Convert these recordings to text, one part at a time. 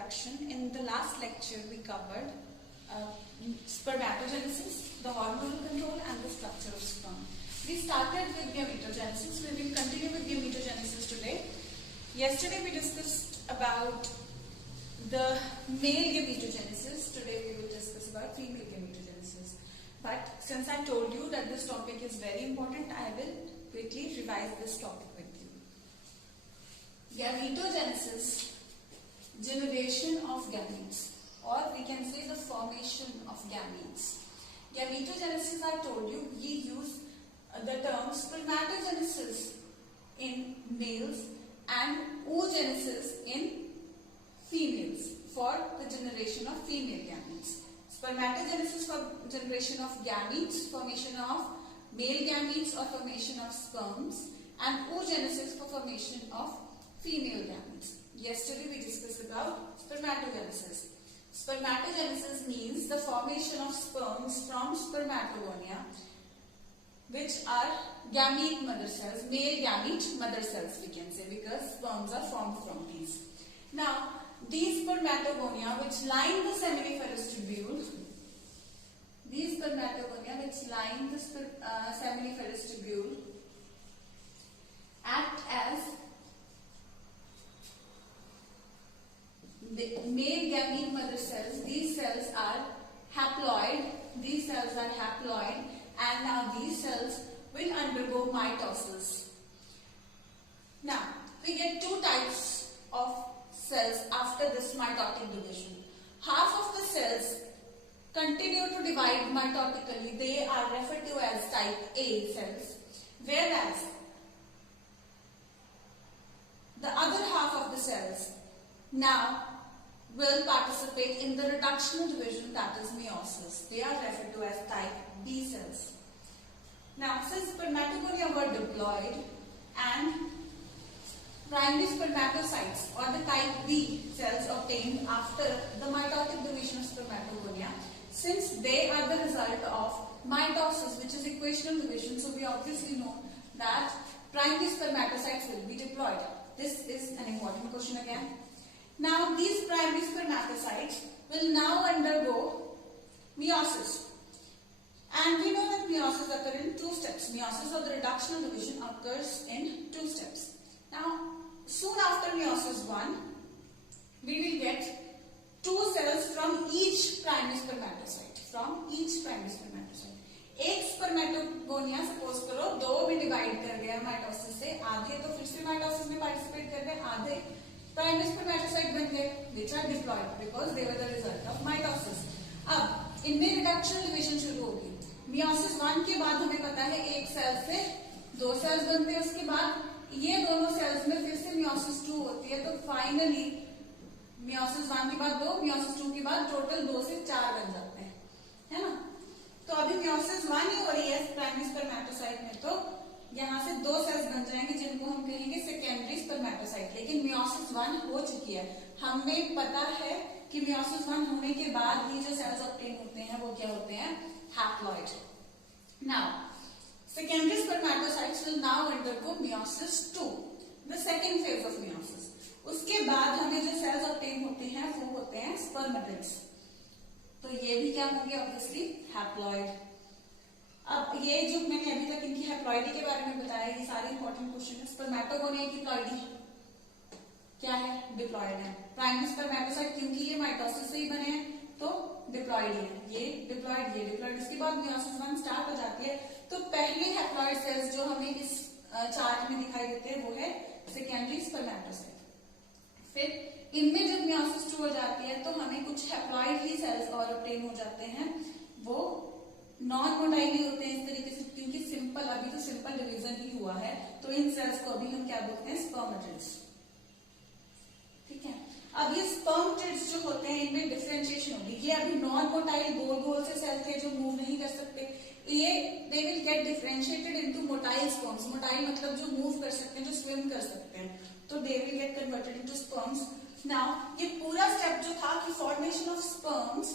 introduction. In the last lecture, we covered spermatogenesis, the hormonal control, and the structure of sperm. We started with gametogenesis. We will continue with gametogenesis today. Yesterday, we discussed about the male gametogenesis. Today, we will discuss about female gametogenesis. But since I told you that this topic is very important, I will quickly revise this topic with you. Gametogenesis, generation of gametes, or we can say the formation of gametes. Gametogenesis, I told you, we use the term spermatogenesis in males and oogenesis in females for the generation of female gametes. Spermatogenesis for generation of gametes, formation of male gametes or formation of sperms, and oogenesis for formation of female gametes. Yesterday we discussed about spermatogenesis. Spermatogenesis means the formation of sperms from spermatogonia, which are gamete mother cells, male gamete mother cells we can say, because sperms are formed from these. Now, these spermatogonia which line the seminiferous tubule, seminiferous tubule act as the male gamete mother cells. These cells are haploid. And now these cells will undergo mitosis. Now, we get two types of cells after this mitotic division. Half of the cells continue to divide mitotically. They are referred to as type A cells, whereas the other half of the cells now will participate in the reductional division, that is meiosis. They are referred to as type B cells. Now, since spermatogonia were diploid and primary spermatocytes or the type B cells obtained after the mitotic division of spermatogonia, since they are the result of mitosis, which is equational division, so we obviously know that primary spermatocytes will be diploid. This is an important question again. Now, these primary spermatocytes will now undergo meiosis. And we know that meiosis occurs in two steps. Meiosis or the reductional division occurs in two steps. Now, soon after meiosis 1, we will get two cells from each primary spermatocyte. एक spermatogonia suppose करो दो में divide कर गया mitosis से, आधे तो फिर से माइटोसिस में पार्टिसिपेट कर गए, आधे प्राइमरी स्पर्मेटोसाइट बन गए, which are diploid because they were the result of mitosis. अब इनमें रिडक्शनल डिवीजन शुरू होगी. मियोसिस 1 के बाद हमें पता है एक सेल से दो सेल्स बनते हैं, उसके बाद ये दोनों सेल्स में फिर से मियोसिस 2 होती है, तो फाइनली मियोसिस 1 के बाद 2, मियोसिस 2 के बाद टोटल 2 से 4 बन जाते हैं, है ना. तो अभी मियोसिस 1 ही हो रही है प्राइमरी स्पर्मेटोसाइट में, तो यहाँ से दो सेल्स बन जाएंगे जिनको हम कहेंगे सेकेंडरी स्पर्मेटोसाइट. लेकिन मियोसिस 1 हो चुकी है. हमें पता है कि मियोसिस 1 होने के बाद ये जो सेल्स ऑब्टेन होते हैं वो क्या होते हैं, haploid. Now secondary spermatocytes will now undergo meiosis 2, the second phase of meiosis. उसके बाद हमें जो सेल्स ऑब्टेन होते हैं वो होते हैं स्पर्मेटिड्स. तो ये भी क्या होंगे, ऑब्वियसली हैप्लॉइड. अब ये जो मैंने अभी तक इनकी हैप्लॉइडी के बारे में बताया, ये सारे इंपॉर्टेंट क्वेश्चन है. स्पर्मेटोगोनिया की प्लॉइडी क्या है, डिप्लॉइड है. प्राइमरी स्पर्मेटोसाइट क्योंकि ये माइटोसिस से ही बने हैं तो डिप्लॉइड है, ये डिप्लॉइड, ये डिप्लॉइड. इसके बाद मियोसिस 1 स्टार्ट हो जाती है. तो पहले हैप्लॉइड सेल्स जो हमें इस चार्ट में दिखाई देते हैं वो है सेकेंडरी स्पर्मेटोसाइट. फिर इनमें जब मियोसिस 2 हो जाती है तो हमें कुछ हैप्लॉइड ही सेल्स और ऑब्टेन हो जाते हैं. वो नॉन मोटाइल होते हैं इस तरीके से, क्योंकि सिंपल, अभी तो सिंपल डिवीजन ही हुआ है, तो इन सेल्स को अभी हम क्या बोलते हैं, स्पर्मेटिड्स. ठीक है. अब ये स्पर्मेटिड्स जो होते हैं इनमें डिफरेंशिएशन होगी. ये अभी नॉन मोटाइल गोल गोल से सेल थे जो मूव नहीं कर सकते, ये दे will gate differentiated into motile sperms. Motile मतलब जो मूव कर सकते हैं, जो स्विम कर सकते हैं, तो दे will get converted into sperms. Now ये पूरा स्टेप जो था कि formation of sperms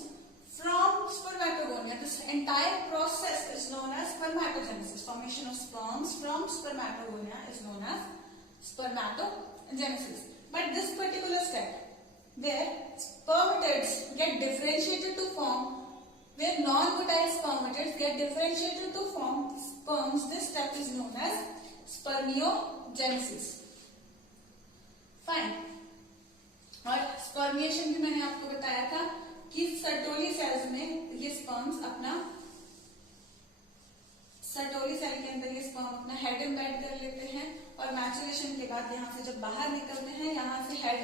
from spermatogonia, this entire process is known as spermatogenesis. Formation of sperms from spermatogonia is known as spermatogenesis. But this particular step where spermatids get differentiated to form, where non-motile spermatids get differentiated to form sperms. This step is known as spermiogenesis. Fine. और spermiation भी मैंने आपको बताया था कि Sertoli cells में ये sperms अपना, सर्टोली सेल के अंदर ये स्पर्म अपना हेड एम्बेड कर लेते हैं और मैचुरेशन के बाद यहाँ से जब बाहर निकलते हैं, यहाँ से हेड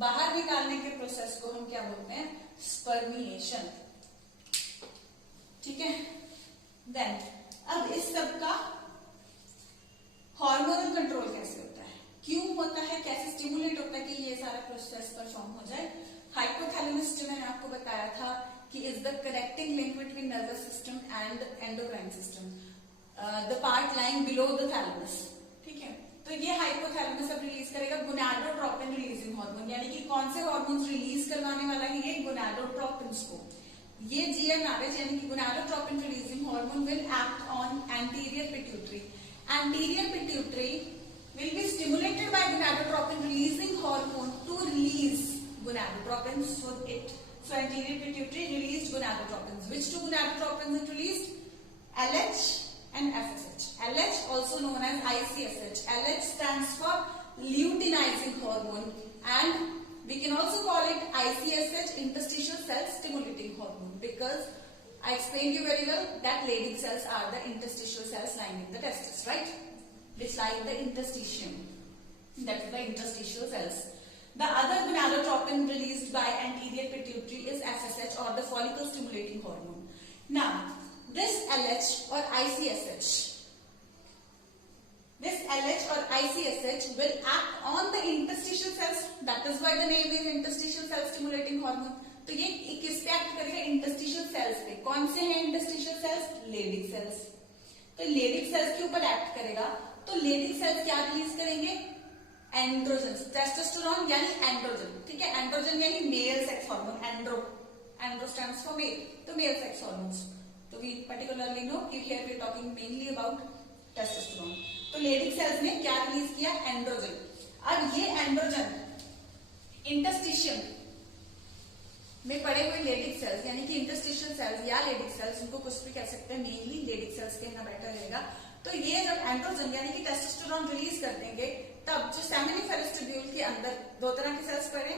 बाहर निकालने के प्रोसेस को हम क्या बोलते हैं? स्पर्मिएशन. ठीक है. देन अब इस सब का हार्मोनल कंट्रोल कैसे होता है, क्यों होता है, कैसे स्टिमुलेट होता है कि ये सारा प्रोसेस परफॉर्म हो जाए? हाइपोथैलेमस जो मैंने आपको बताया था कि is the connecting link between nervous system and endocrine system, the part lying below the thalamus. ठीक है. तो ये हाइपोथैलेमस अब रिलीज करेगा गोनाडोट्रोपिन रिलीजिंग हार्मोन, यानी कि कौन से हार्मोन्स रिलीज करवाने वाला है ये? गोनाडोट्रोपिन्स को. ये GnRH यानी कि gonadotropin releasing hormone will act on anterior pituitary. Anterior pituitary will be stimulated by gonadotropin releasing hormone to release gonadotropins. So anterior pituitary released gonadotropins. Which two gonadotropins it released? LH and FSH. LH also known as ICSH. LH stands for luteinizing hormone, and we can also call it ICSH, interstitial cell stimulating hormone, because I explained you very well that Leydig cells are the interstitial cells lying in the testis, right? Which lie in the interstitium. That is the interstitial cells. The other gonadotropin released by anterior pituitary is FSH, or the follicle stimulating hormone. Now, this LH or ICSH, will act on the interstitial cells. That is why the name is interstitial cell stimulating hormone. तो ये किस पे act करेगा? Interstitial cells पे. कौन से हैं interstitial cells? Leydig cells. तो लेडिक सेल्स के ऊपर एक्ट करेगा. तो लेडिक सेल्स क्या रिलीज करेंगे? एंड्रोजन, टेस्टोस्टेरोन यानी एंड्रोजन. ठीक है. एंड्रोजन यानी male sex hormone. Andro stands for male, तो मेल सेक्स हार्मोन्स. तो वी पर्टिकुलरली नो कि here we talking mainly about testosterone. तो लेडिक सेल्स ने क्या रिलीज किया? एंड्रोजन. अब ये एंड्रोजन इंटरस्टिशियम में पड़े हुए लेडिक सेल्स यानी कि इंटरस्टिशियल सेल्स या लेडिक सेल्स, उनको कुछ भी कह सकते हैं, मेनली लेडिक सेल्स कहना बेटर रहेगा. तो ये जब एंड्रोजन यानी कि टेस्टोस्टेरोन रिलीज कर देंगे, तब जो सेमिनिफेरस ट्यूब्यूल के अंदर दो तरह के सेल्स पड़े,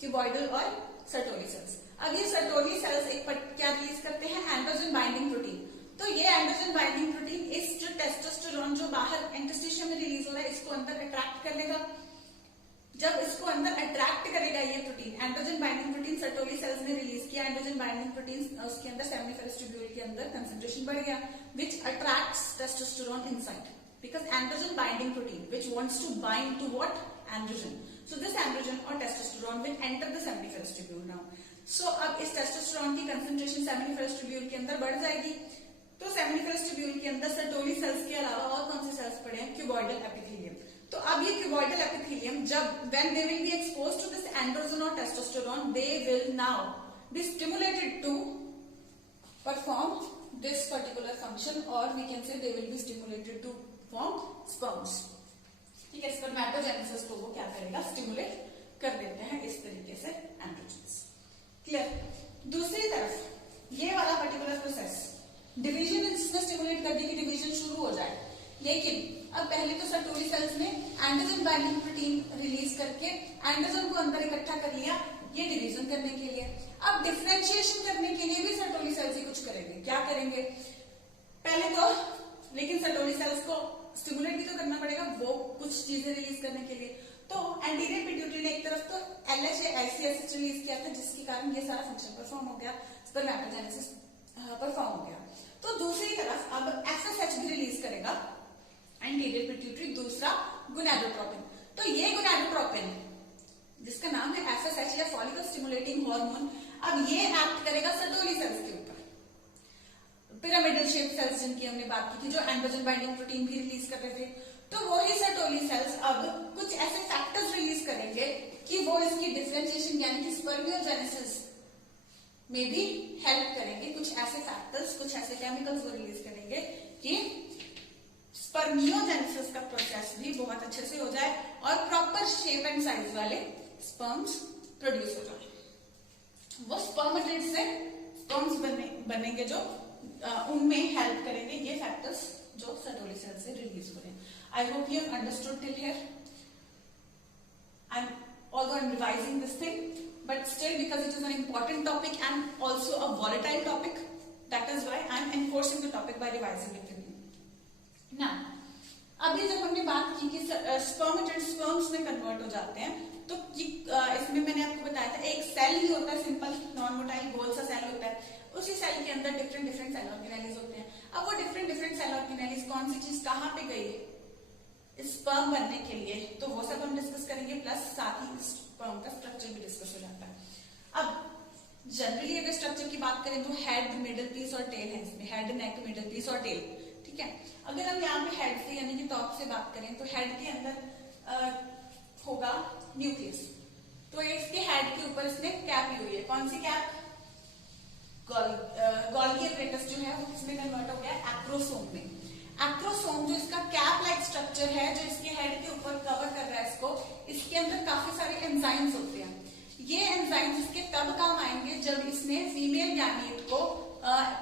क्यूबॉइडल और सर्टोली सेल्स. अब ये सर्टोली सेल्स क्या रिलीज करते हैं? Androgen binding protein. तो ये एंड्रोजन बाइंडिंग प्रोटीन इस जो टेस्टोस्टेरोन जो बाहर इंटरस्टिशियम में रिलीज हो रहा है, इसको अंदर अट्रैक्ट कर लेगा. जब इसको अंदर अट्रैक्ट करेगा ये protein, androgen binding protein Sertoli cells ने रिलीज किया. एंड्रोजन बाइंडिंग प्रोटीन उसके अंदर सेमिनिफेरस ट्यूब्यूल के अंदर कंसंट्रेशन बढ़ गया, which attracts testosterone inside, because androgen binding protein which wants to bind to what? Androgen. So this androgen or testosterone will enter the seminiferous tubule now. So अब इस testosterone की concentration seminiferous tubule के अंदर बढ़ जाएगी. तो seminiferous tubule के अंदर सर्टोली सेल्स के अलावा और कौन से सेल्स पड़े हैं? Cuboidal epithelium. तो अब ये क्यूबॉइडल एपिथेलियम जब when they will be exposed to this androgen or testosterone, they will now be stimulated to perform this particular function, or we can say they will be stimulated to form sperms. ठीक है. Spermatogenesis को वो क्या करेगा? Stimulate कर देते हैं इस तरीके से एंड्रोजन्स. क्लियर. दूसरी तरफ ये वाला पर्टिकुलर प्रोसेस डिवीजन इसमें स्टिमुलेट कर दी कि डिवीजन शुरू हो जाए, लेकिन अब पहले तो सर्टोली सेल्स ने एंड्रोजन बाइंडिंग प्रोटीन रिलीज करके एंड्रोजन को अंदर इकट्ठा कर लिया, ये डिवीजन करने के लिए. अब डिफरेंशिएशन करने के लिए भी सर्टोली सेल्स ही कुछ करेंगे. क्या करेंगे? पहले तो, लेकिन सर्टोली सेल्स को स्टिमुलेट भी तो करना पड़ेगा वो कुछ चीजें रिलीज करने के लिए. तो एंटीरियर पिट्यूटरी ने एक तरफ तो LH या ICSH रिलीज किया था, जिसके कारण ये सारा फंक्शन परफॉर्म हो गया, स्पर्मेटोजेनेसिस परफॉर्म हो गया. तो दूसरी तरफ अब FSH भी रिलीज करेगा एंटीरियर पिट्यूटरी, दूसरा गोनाडोट्रोपिन. तो ये गोनाडोट्रोपिन जिसका नाम है FSH या फॉलिकल स्टिमुलेटिंग हार्मोन, अब ये एक्ट करेगा सर्टोली सेल्स के ऊपर. पिरामिडल शेप सेल्स जिनकी हमने बात की थी, जो एंड्रोजन बाइंडिंग प्रोटीन भी रिलीज कर रहे थे, तो वही सर्टोली सेल्स अब कुछ ऐसे फैक्टर्स रिलीज करेंगे कि वो इसकी डिफरेंशिएशन यानी कि स्पर्मियोजेनेसिस में भी हेल्प करेंगे. कुछ ऐसे फैक्टर्स, कुछ ऐसे केमिकल्स वो रिलीज करेंगे कि स्पर्मियोजेनेसिस का प्रोसेस भी बहुत अच्छे से हो जाए और प्रॉपर शेप एंड साइज वाले स्पर्म्स प्रोड्यूस हो जाए, वो स्पर्मेटिड से स्पर्म्स बनेंगे जो उनमें हेल्प करेंगे ये फैक्टर्स जो सर्टोली सेल से रिलीज हो रहे हैं. I hope you have understood till here. Although I'm revising this thing, but still because it is an important topic and also a volatile topic, that is why I'm enforcing the topic by revising it with you. Now, अभी जब हमने बात की कि spermatid sperms में convert हो जाते हैं, तो इसमें मैंने आपको बताया था एक सेल ही होता है, सिंपल नॉन मोटाइल गोल सा सेल होता है. उसी सेल के अंदर डिफरेंट सेल ऑर्गेनेलिज होते हैं. अब वो डिफरेंट सेल ऑर्गेनेलिज कौन सी चीज कहाँ पे गई स्पर्म बनने के लिए, तो वो सब हम डिस्कस करेंगे, प्लस साथ ही स्पर्म का स्ट्रक्चर भी डिस्कस हो जाता है. अब जनरली अगर स्ट्रक्चर की बात करें तो हेड, मिडिल पीस और टेल है इसमें. हेड, नेक, मिडिल पीस और टेल. ठीक है. अगर हम यहाँ पे हेड से यानी कि टॉप से बात करें तो हेड के अंदर होगा न्यूक्लियस. तो इसके हेड के ऊपर इसने कैप ली हुई है. कौन सी कैप? गोल्गी एपरेटस जो है वो किसमें कन्वर्ट हो गया? एक्रोसोम में. एक्रोसोम जो इसका कैप लाइक स्ट्रक्चर है जो इसके हेड के ऊपर कवर कर रहा है इसको, इसके अंदर काफी सारे एंजाइम्स होते हैं. ये एंजाइम्स इसके तब काम आएंगे जब इसने फीमेल गैमीट को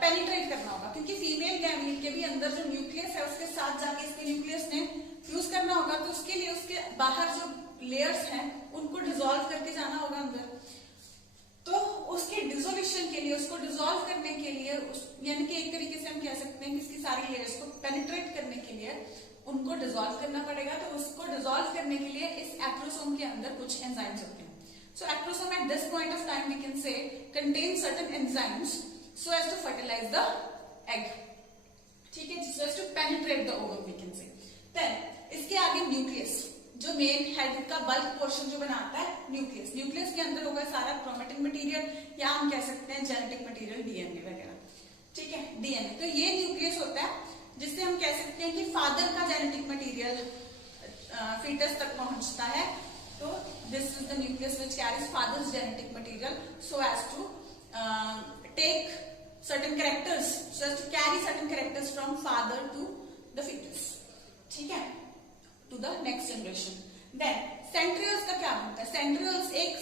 पेनिट्रेट करना होगा, क्योंकि फीमेल गैमीट के भी अंदर जो न्यूक्लियस है उसके साथ जाके इसके न्यूक्लियस ने फ्यूज करना होगा. तो उसके लिए उसके बाहर जो लेयर्स हैं उनको डिसॉल्व करके जाना होगा अंदर. तो उसके डिसोल्यूशन के लिए, उसको डिसॉल्व करने के लिए, यानी कि एक तरीके से हम कह सकते हैं कि इसकी सारी लेयर्स को पेनिट्रेट करने के लिए उनको डिसॉल्व करना पड़ेगा. तो उसको डिसॉल्व करने के लिए इस एक्रोसोम के अंदर कुछ एंजाइम्स होते हैं. So acrosome at this point of time we can say contains certain enzymes so as to fertilize the egg. ठीक है, so as to penetrate the ovum we can say. Then इसके आगे nucleus, जो main head का bulk portion जो बनाता है nucleus. Nucleus के अंदर होगा सारा क्रोमेटिन मटेरियल या हम कह सकते हैं जेनेटिक मटेरियल, डीएनए वगैरह. ठीक है, डीएनए. तो ये न्यूक्लियस होता है जिससे हम कह सकते हैं कि फादर का जेनेटिक मटेरियल फीटस तक पहुंचता है. So this is the nucleus which carries father's genetic material so as to take certain characters, so as to carry certain characters from father to the fetus. ठीक है, to the next generation. Then centrioles का क्या बनता है? Centrioles एक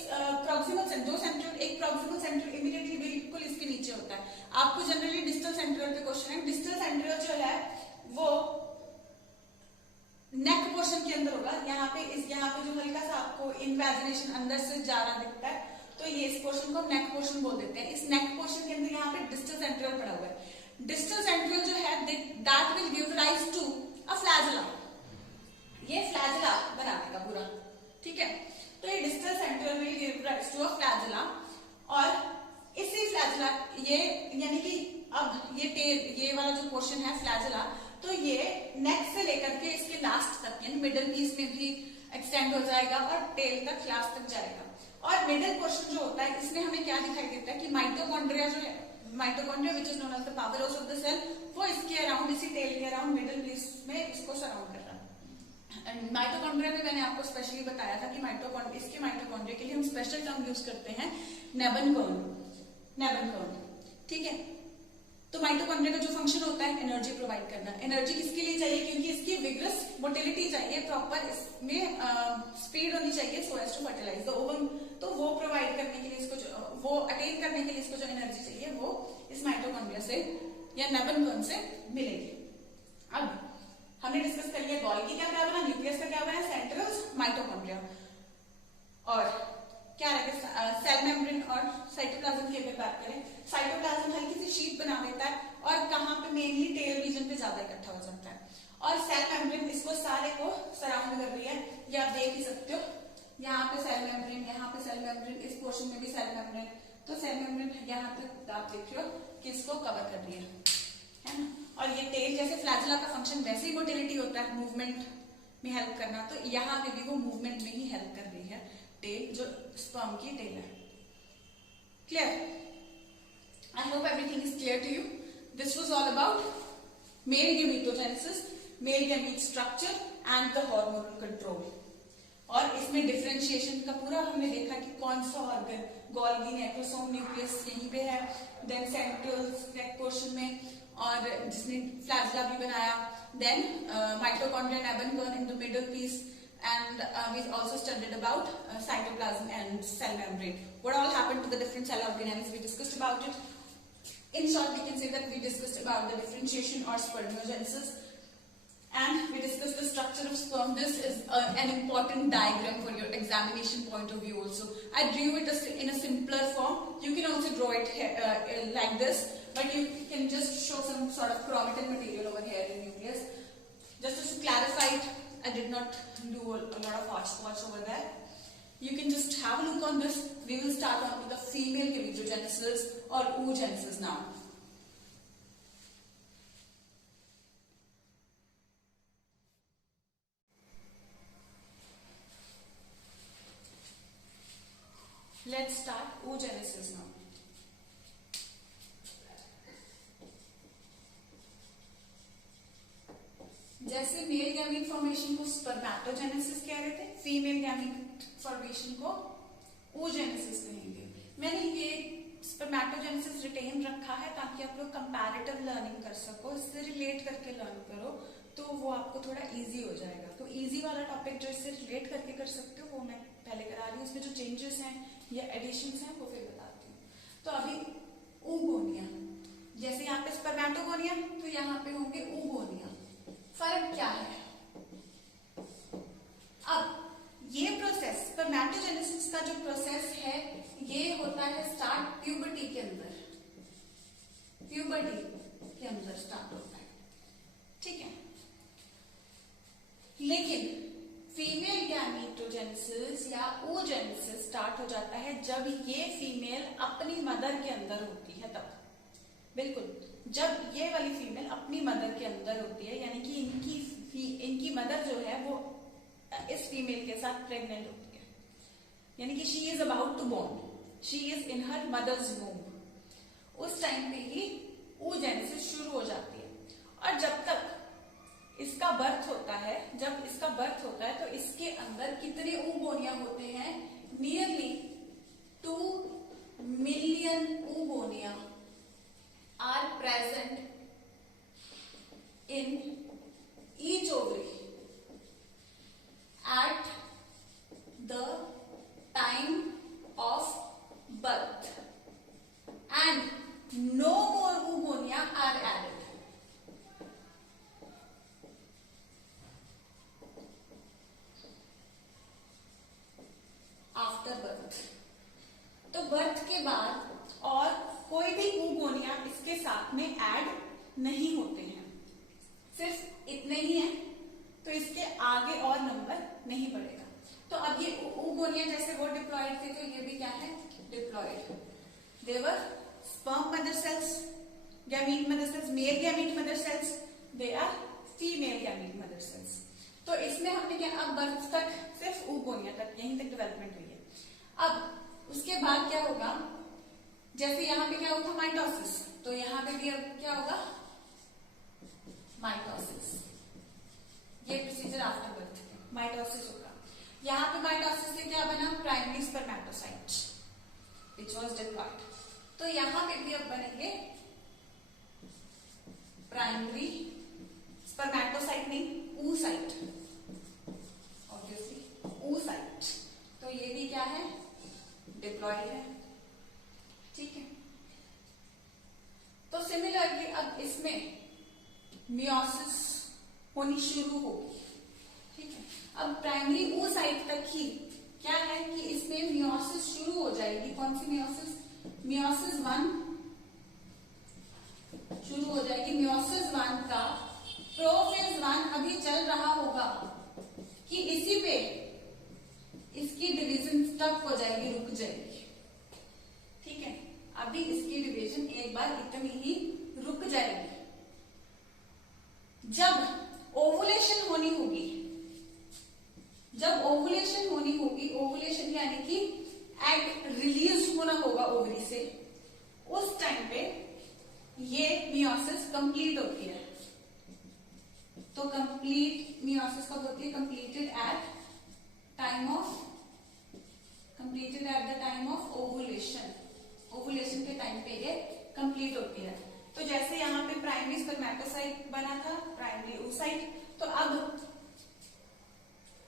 proximal centriole, एक proximal centriole immediately बिल्कुल इसके नीचे होता है. आपको जनरली डिस्टल सेंट्रियोल पे क्वेश्चन है. डिस्टल सेंट्रियोल जो है वो नेक पोर्शन के अंदर होगा. यहाँ पे जो हल्का सा आपको इनवेजिनेशन अंदर से जा रहा दिखता है, तो ये इस पोर्शन को हम नेक पोर्शन बोल देते हैं. इस नेक पोर्शन के अंदर यहाँ पे डिस्टल सेंट्रियोल पड़ा हुआ है. डिस्टल सेंट्रियोल जो है that will give rise to a flagella. ये फ्लैजेला बनाएगा पूरा. ठीक है, तो ये distal centriole will give rise to a flagella. और इसी फ्लैजेला ये यानी कि अब ये टेल, ये वाला जो पोर्शन है फ्लैजेला, तो ये नेक से लेकर के इसके लास्ट तक यानी मिडिल पीस में भी एक्सटेंड हो जाएगा और टेल तक, लास्ट तक जाएगा. और मिडिल पोर्शन जो होता है इसमें हमें क्या दिखाई देता है कि माइटोकॉन्ड्रिया जो है, mitochondria which is known as the power house of the cell, वो इसके अराउंड, इसी टेल के अराउंड मिडिल पीस में इसको सराउंड कर रहा है. माइटोकॉन्ड्रिया में मैंने आपको स्पेशली बताया था कि इसके माइटोकॉन्ड्रिया के लिए हम स्पेशल टर्म यूज करते हैं नेबनकर्न. ठीक है, तो माइटोकॉन्ड्रिया का जो फंक्शन होता है एनर्जी प्रोवाइड करना. एनर्जी किसके लिए चाहिए? क्योंकि इसकी विग्रस मोटिलिटी चाहिए, प्रॉपर इसमें स्पीड होनी चाहिए so as to fertilize the ovum. तो वो प्रोवाइड करने के लिए इसको वो अटेन करने के लिए इसको जो एनर्जी चाहिए वो इस माइटोकॉन्ड्रिया से या नेबनकर्न से मिलेगी. अब हमने डिस्कस कर लिया गोल्गी का क्या बना, न्यूक्लियस का क्या बना, सेंट्रियोल्स, माइटोकॉन्ड्रिया. और क्या रहेगा सेल मेम्ब्रेन और साइटोप्लाज्म की अगर बात करें, साइटोप्लाज्म हल्की सी शीट बना देता है और कहाँ पे मेनली टेल रीजन पे ज्यादा इकट्ठा हो जाता है. और सेल मेम्ब्रेन इसको सारे को सराउंड कर रही है. ये आप देख ही सकते हो, यहाँ पे सेल मेम्ब्रेन, यहाँ पे सेल मेम्ब्रेन, इस पोर्शन में भी सेल मेम्ब्रेन. तो सेल मेम्ब्रेन यहाँ पे आप देख रहे हो कि इसको कवर कर रही है ना. और ये टेल जैसे फ्लैजेला का फंक्शन वैसे ही मोटिलिटी होता है, मूवमेंट में हेल्प करना. तो यहाँ पे भी वो मूवमेंट में ही हेल्प कर रही है टेल, जो स्पर्म की टेल है. Clear? I hope everything is clear to you. This was all about male gametogenesis, male gamete structure and the hormonal control. और इसमें डिफरेंशिएशन का पूरा हमने देखा कि कौन सा ऑर्गन, गोल्गी, नेक्रोसोम, न्यूक्लियस यहीं पे है, देन सेंट्रियोल्स नेक पोर्शन में, और जिसने फ्लैजेला भी बनाया, then mitochondria, nebenkern in the middle piece, and we also studied about cytoplasm and cell membrane. What all happened to the different cell organelles, we discussed about it. In short, we can say that we discussed about the differentiation or spermiogenesis, and we discussed the structure of sperm. This is an important diagram for your examination point of view also. I drew it in a simpler form. You can also draw it like this, but you can just show some sort of chromatin material over here in nucleus. Just to clarify it, I did not do a lot of hodgepodge over there. You can just have a look on this. We will start on with the female gametogenesis or oogenesis now. Let's start oogenesis now. जैसे male gamete formation को spermatogenesis कह रहे थे, female gamete formation को oogenesis कहेंगे. मैंने ये spermatogenesis retain रखा है ताकि आप लोग कंपैरेटिव लर्निंग कर सको, इससे रिलेट करके लर्न करो तो वो आपको थोड़ा इजी हो जाएगा. तो इजी वाला टॉपिक जो इससे रिलेट करके कर सकते हो वो मैं पहले करा रही हूँ. उसमें जो चेंजेस हैं या एडिशंस हैं वो फिर बताती हूँ. तो अभी oogonia, जैसे यहाँ पे स्पर्मेटोगोनिया तो यहाँ पे होंगे oogonia. फर्क क्या है? अब ये प्रोसेस स्पर्मेटोजेनेसिस का जो प्रोसेस है ये होता है स्टार्ट प्यूबर्टी के अंदर. प्यूबर्टी के अंदर स्टार्ट होता है, ठीक है. लेकिन फीमेल गैमीटोजेनेसिस या oogenesis स्टार्ट हो जाता है जब ये फीमेल अपनी मदर के अंदर होती है तब. बिल्कुल, जब ये वाली फीमेल अपनी मदर के अंदर होती है, यानी कि इनकी मदर जो है वो इस फीमेल के साथ प्रेग्नेंट होती है, यानी कि she is about to born, she is in her mother's womb. उस टाइम पे ही oogenesis शुरू हो जाती है. और जब तक इसका बर्थ होता है, जब इसका बर्थ होता है तो इसके अंदर कितने oogonia होते हैं? Nearly 2 million oogonia are present in each ovary at the time of birth, and no more oogonia are added. After birth, तो बर्थ के बाद और कोई भी oogonia इसके साथ में ऐड नहीं होते हैं, सिर्फ इतने ही हैं. तो इसके आगे और नंबर नहीं बढ़ेगा. तो अब ये oogonia जैसे वो डिप्लॉयड थे तो ये भी क्या है? Diploid. Their sperm mother cells, gamete mother cells, male gamete mother cells, they are female gamete mother cells. तो इसमें हमने क्या, अब बर्थ तक सिर्फ oogonia तक, यहीं तक डेवलपमेंट हुई है. अब उसके बाद क्या होगा? जैसे यहाँ पे क्या होगा? माइटोसिस. तो यहाँ पे भी अब क्या होगा? माइटोसिस. ये प्रोसीजर आफ्टर बर्थ माइटोसिस होगा. यहाँ पे माइटोसिस से क्या बना? Primary spermatocyte which was diploid. तो यहाँ पे भी अब बनेंगे प्राइमरी स्पर्मेटोसाइट, नहीं oocyte, ऑब्वियसली oocyte. तो ये भी क्या है? डिप्लॉयड है, ठीक है. तो सिमिलरली अब इसमें मियोसिस होनी शुरू होगी, ठीक है. अब प्राइमरी oocyte तक ही क्या है कि इसमें मियोसिस शुरू हो जाएगी. कौन सी मियोसिस? मियोसिस 1 शुरू हो जाएगी. मियोसिस 1 का प्रोफेज 1 अभी चल रहा होगा कि इसी पे इसकी डिवीजन स्टॉप हो जाएगी, रुक जाएगी, ठीक है. अभी इसकी डिवीजन एक बार इतनी ही रुक जाएगी. जब ओवुलेशन होनी होगी, जब ओवुलेशन होनी होगी, ओवुलेशन यानी कि एग रिलीज होना होगा ओवरी से, उस टाइम पे ये मियोसिस कंप्लीट होती है. तो कंप्लीट मियोसिस कब होती है? Completed eight the time of ovulation. Ovulation के टाइम पे ये कंप्लीट होती है. तो जैसे यहाँ पे प्राइमरी स्पर्मेटोसाइट बना था, प्राइमरी oocyte, तो अब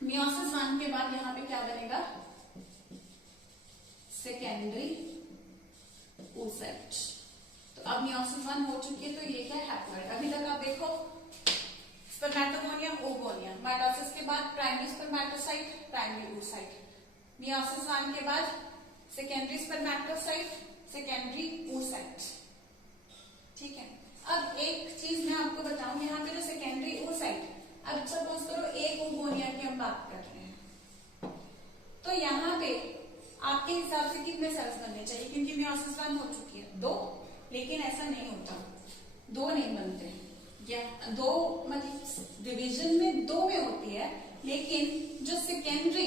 मियोसिस 1 के बाद यहाँ पे क्या बनेगा, सेकेंडरी oocyte। तो अब मियोसिस 1 हो चुकी है, तो ये क्या है, हैप्लॉइड। अभी तक आप देखो स्पर्मेटोगोनियम, ओगोनियम, माइटोसिस के बाद primary spermatocyte, primary oocyte, meiosis 1 के बाद सेकेंडरी स्पर्मेटोसाइट, सेकेंडरी oocyte। ठीक है, अब एक चीज मैं आपको बताऊं, यहाँ पे जो सेकेंडरी oocyte, अब सपोज करो एक ओगोनिया की हम बात कर रहे हैं, तो यहाँ पे आपके हिसाब से कितने सेल्स बनने चाहिए, क्योंकि मियोसिस 1 हो चुकी है, 2, लेकिन ऐसा नहीं होता, 2 नहीं बनते, या 2 मतलब डिवीजन में 2 में होती है, लेकिन जो सेकेंडरी,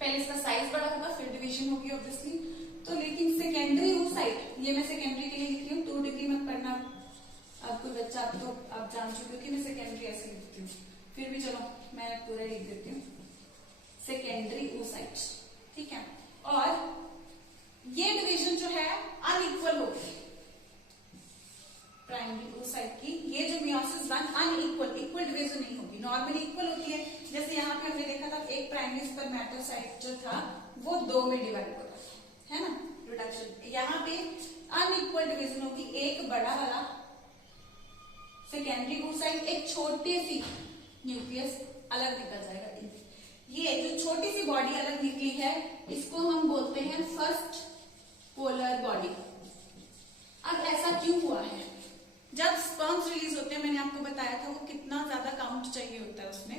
पहले इसका साइज बड़ा होगा फिर डिवीजन होगी ऑब्वियसली, तो लेकिन सेकेंडरी oocyte, ये मैं सेकेंडरी के लिए लिख रही हूँ, 2 डिग्री मत पढ़ना, अब कोई बच्चा आप तो आप जान चुके हो कि मैं सेकेंडरी ऐसे लिखती हूँ, फिर भी चलो मैं पूरा लिख देती हूँ, सेकेंडरी oocyte। ठीक है, और ये डिवीजन जो है अनइक्वल होगी प्राइमरी oocyte की, ये जो मियोसिस 1 अनइक्वल, इक्वल डिवीजन नहीं होगी, नॉर्मली इक्वल होती है, जैसे यहाँ पे हमने देखा था एक प्राइमरी स्पर्मेटोसाइट जो था वो 2 में डिवाइड होता है ना, रिडक्शन। यहाँ पे अनइक्वल डिवीजन होगी, एक बड़ा वाला सेकेंडरी oocyte, एक छोटी सी न्यूक्लियस अलग निकल जाएगा। ये जो छोटी सी बॉडी अलग निकली है, इसको हम बोलते हैं फर्स्ट पोलर बॉडी। अब ऐसा क्यों हुआ है, जब स्पर्म्स रिलीज होते हैं, मैंने आपको बताया था वो कितना ज्यादा काउंट चाहिए होता है, उसमें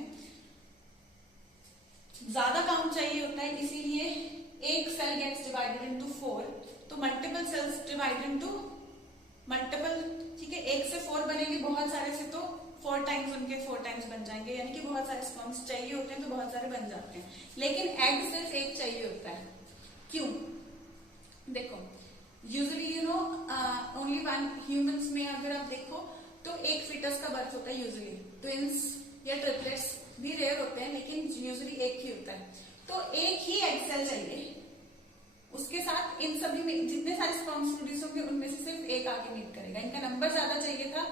ज्यादा काउंट चाहिए होता है, इसीलिए एक सेल गेट्स डिवाइडेड इनटू 4, तो multiple cells divided into multiple, ठीक है, 1 से 4 बनेंगे, बहुत सारे से तो 4 टाइम्स उनके 4 टाइम्स बन जाएंगे, यानी कि बहुत सारे स्पर्म्स चाहिए होते हैं तो बहुत सारे बन जाते हैं, लेकिन एग सिर्फ एक चाहिए होता है। क्यों, देखो usually you know only one, humans में अगर आप देखो तो एक फीटस का बर्थ होता है यूजुअली, ट्विंस या ट्रिपलेट्स भी रेयर होते हैं, लेकिन यूजुअली एक ही होता है, तो एक ही एग सेल चाहिए, उसके साथ इन सभी में जितने सारे स्पर्म्स प्रोड्यूस होंगे उनमें से सिर्फ एक आके मीट करेगा। इनका नंबर ज्यादा चाहिए था,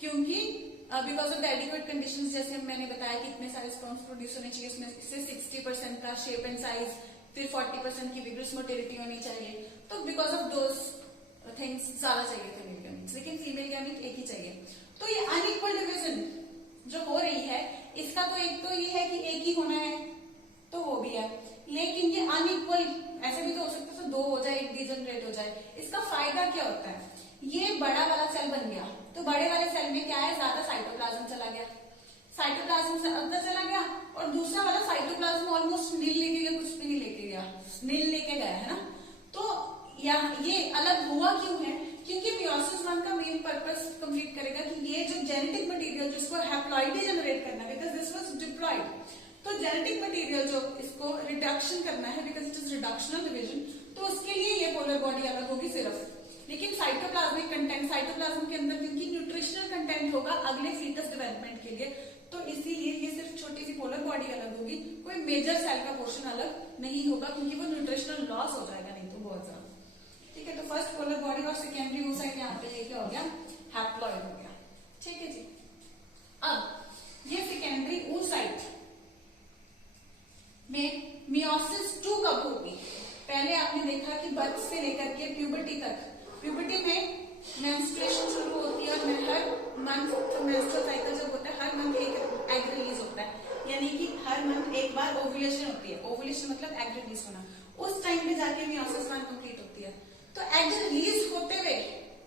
क्योंकि because of the adequate conditions, जैसे मैंने बताया कि इतने सारे स्पर्म्स प्रोड्यूस होने चाहिए, उसमें से 60% का शेप एंड साइज, फिर 40% की विग्रस मोटिलिटी होनी चाहिए, तो बिकॉज ऑफ दोस थिंग्स ज्यादा चाहिए थे मेल गैमीट्स, लेकिन फीमेल गैमीट एक ही चाहिए। तो ये अनइक्वल डिवीजन जो हो रही है, इसका तो एक तो ये है कि एक ही होना है, तो वो भी है, लेकिन ये अनइक्वल ऐसे भी तो हो सकता है, तो 2 हो जाए, एक डिजनरेट हो जाए। इसका फायदा क्या होता है, ये बड़ा वाला सेल बन गया, तो बड़े वाले सेल में क्या है, ज्यादा साइटोप्लाज्म चला गया, साइटोप्लाज्म से अंदर चला गया, और दूसरा वाला साइटोप्लाज्म ऑलमोस्ट नील लेके गया, कुछ भी नहीं लेके गया, नील लेके गया है ना। तो ये अलग हुआ क्यों है, क्योंकि मियोसिस 1 का मेन पर्पस कंप्लीट करेगा कि ये जो जेनेटिक मटेरियल जिसको हैप्लॉइड जनरेट करना है, बिकॉज दिस वाज डिप्लॉइड, तो जेनेटिक मटेरियल जो इसको रिडक्शन करना है, because it is reductional division, तो उसके लिए ये पोलर बॉडी अलग होगी सिर्फ, लेकिन साइटोप्लाज्मिक कंटेंट, साइटोप्लाज्म के अंदर क्योंकि न्यूट्रिशनल कंटेंट होगा अगले फीटस डेवलपमेंट के लिए, तो इसीलिए ये सिर्फ छोटी सी पोलर बॉडी अलग होगी, कोई मेजर सेल का पोर्शन अलग नहीं होगा, क्योंकि वो न्यूट्रिशनल लॉस हो जाएगा नहीं तो बहुत ज्यादा। ठीक है, तो फर्स्ट पोलर बॉडी और सेकेंडरी oocyte यहाँ पे ये क्या हो गया, हैप्लॉइड हो गया। ठीक है जी, अब ये सेकेंडरी oocyte में मियोसिस 2 कब होगी, पहले आपने देखा कि बर्थ से लेकर के प्यूबर्टी तक, प्यूबर्टी में मेंस्ट्रुएशन शुरू होती है, और हर मंथ मेंस्ट्रुअल साइकिल जब होता है, हर मंथ एक एग रिलीज होता है, यानी कि हर मंथ एक बार ओव्यूलेशन होती है, ओव्यूलेशन मतलब एग रिलीज होना, उस टाइम पे जाके मियोसिस 1 कंप्लीट होती है। तो एग रिलीज होते हुए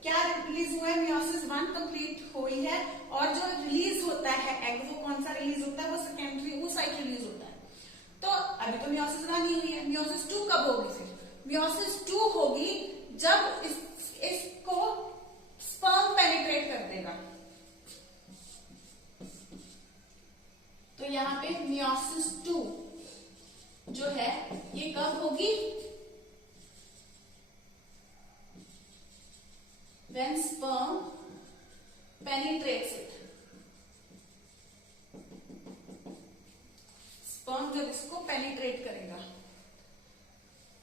क्या रिलीज हुआ है, मियोसिस 1 कंप्लीट हुई है, और जो रिलीज होता है एग, वो कौन सा रिलीज होता है, वो सेकेंडरी oocyte रिलीज होता है। तो अभी तो मियोसिस 1 ही हुई है, मियोसिस 2 कब होगी, फिर मियोसिस 2 होगी जब इसको स्पर्म पेनिट्रेट कर देगा, तो यहाँ पे मियोसिस 2 जो है ये कब होगी, when sperm penetrates it, sperm जब इसको पेनिट्रेट करेगा,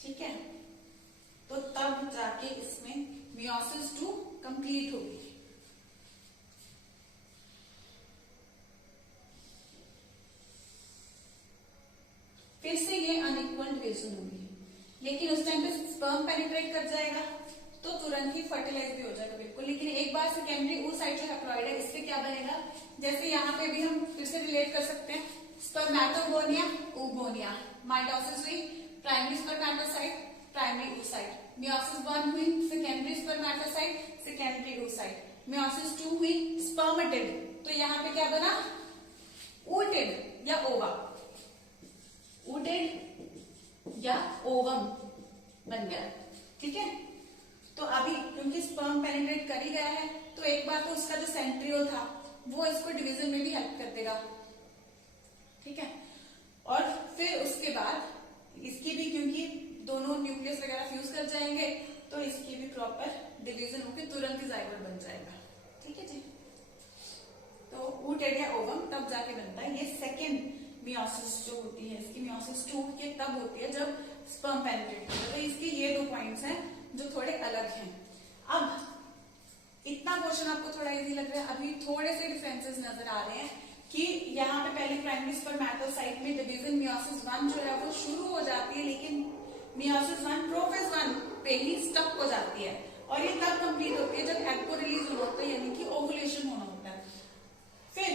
ठीक है, तो तब जाके इसमें मियोसिस 2 कंप्लीट होगी। ओवुलेशन होगी, लेकिन उस टाइम पे स्पर्म पेनिट्रेट कर जाएगा तो तुरंत ही फर्टिलाइज भी हो जाएगा बिल्कुल। लेकिन एक बार सेकेंडरी oocyte जो हैप्लॉइड है इससे क्या बनेगा, जैसे यहाँ पे भी हम फिर से रिलेट कर सकते हैं, स्पर्मेटोगोनिया oogonia, माइटोसिस हुई primary spermatocyte primary oocyte, meiosis 1 हुई secondary spermatocyte secondary oocyte, meiosis 2 हुई स्पर्मेटिड, तो यहाँ पे क्या बना ooted या ओवा, ooted या ओवम बन गया। ठीक है, तो अभी क्योंकि स्पर्म पेनिट्रेट कर ही गया है तो एक बार तो उसका जो सेंट्रियोल था वो इसको डिवीजन में भी हेल्प कर देगा। ठीक है, और फिर उसके बाद इसकी भी, क्योंकि दोनों न्यूक्लियस वगैरह फ्यूज कर जाएंगे तो इसकी भी प्रॉपर डिवीजन होकर तुरंत ही जाइगोट बन जाएगा। ठीक है जी, तो ooted या ओवम तब जाके बनता है। ये सेकेंड मियोसिस जो होती है, इसकी मियोसिस 2 ये तब होती है जब स्पर्म पेनिट्रेट करता है। तो इसके ये 2 पॉइंट्स हैं जो थोड़े अलग हैं। अब इतना क्वेश्चन आपको थोड़ा इजी लग रहा है, अभी थोड़े से डिफरेंसेस नजर आ रहे हैं कि यहाँ पे पहले प्राइमरी स्पर्मेटोसाइट में डिवीजन मियोसिस 1 जो है वो शुरू हो जाती है, लेकिन मियोसिस 1 प्रोफेज 1 पे ही स्टक हो जाती है और ये तब कंप्लीट होती है जब एग को रिलीज होना होता है, यानी कि ओवुलेशन होना होता है। फिर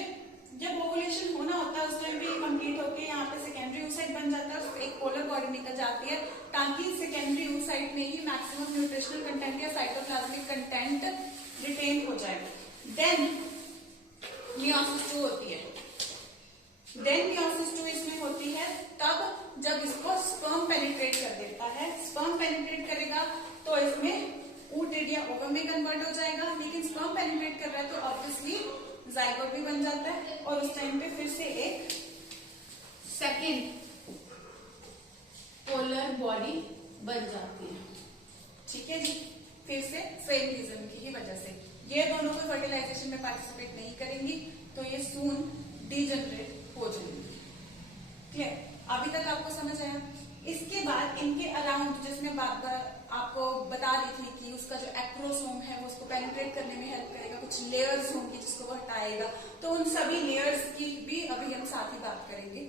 जब ओवुलेशन होना होता है उस टाइम पे कंप्लीट होके यहाँ पे सेकेंडरी oocyte बन जाता है, एक पोलर बॉडी निकल जाती है ताकि सेकेंडरी oocyte में ही मैक्सिमम न्यूट्रिशनल कंटेंट या साइटोप्लाज्मिक कंटेंट रिटेन हो जाए। देन मियोसिस 2 होती है, देन मियोसिस 2 इसमें होती है तब जब इसको स्पर्म पेनिट्रेट कर देता है। स्पर्म पेनिट्रेट करेगा तो इसमें ooted या ओवम में कन्वर्ट हो जाएगा, लेकिन स्पर्म पेनिट्रेट कर रहा है तो ऑब्वियसली जाइगोट भी बन जाता है और उस टाइम पे फिर से एक सेकेंड पोलर बॉडी बन जाती है। ठीक है जी, फिर से सेम रीजन की ही वजह से ये दोनों को फर्टिलाइजेशन में पार्टिसिपेट नहीं करेंगी तो ये सून डीजनरेट हो जाएंगी। क्लियर, अभी तक आपको समझ आया। इसके बाद इनके अराउंड जिसमें बात आपको बता रही थी कि उसका जो एक्रोसोम है वो उसको पेनिट्रेट करने में हेल्प करेगा, कुछ लेयर्स होंगी जिसको वो हटाएगा, तो उन सभी लेयर्स की भी अभी हम साथ ही बात करेंगे।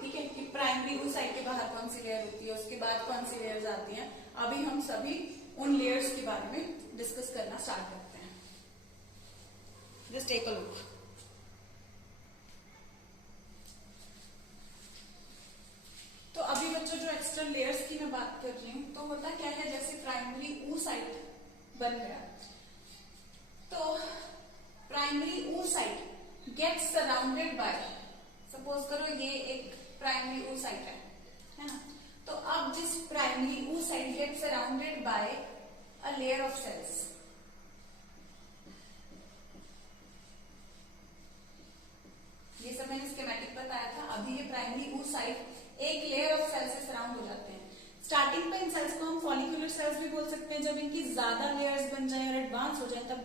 ठीक है, कि प्राइमरी oocyte के बाहर कौन सी लेयर होती है, उसके बाद कौन सी लेयर्स आती हैं, अभी हम सभी उन लेयर्स के बारे में डिस्कस करना स्टार्ट करते हैं। Just take a look. तो अभी बच्चों जो एक्स्ट्रा लेयर्स की मैं बात कर रही हूँ तो होता क्या है, जैसे प्राइमरी oocyte बन गया तो primary oocyte gets surrounded by, suppose करो ये एक प्राइमरी oocyte है ना, तो अब this primary oocyte gets surrounded by a layer of cells. ये सब मैंने स्कीमेटिक बताया था। अभी ये प्राइमरी oocyte एक लेयर ऑफ सेल्स से सराउंड हो जाते हैं। स्टार्टिंग पे इन सेल्स को हम फॉलिकुलर सेल्स भी बोल सकते हैं, जब इनकी ज्यादा लेयर्स बन जाए और एडवांस हो जाए तब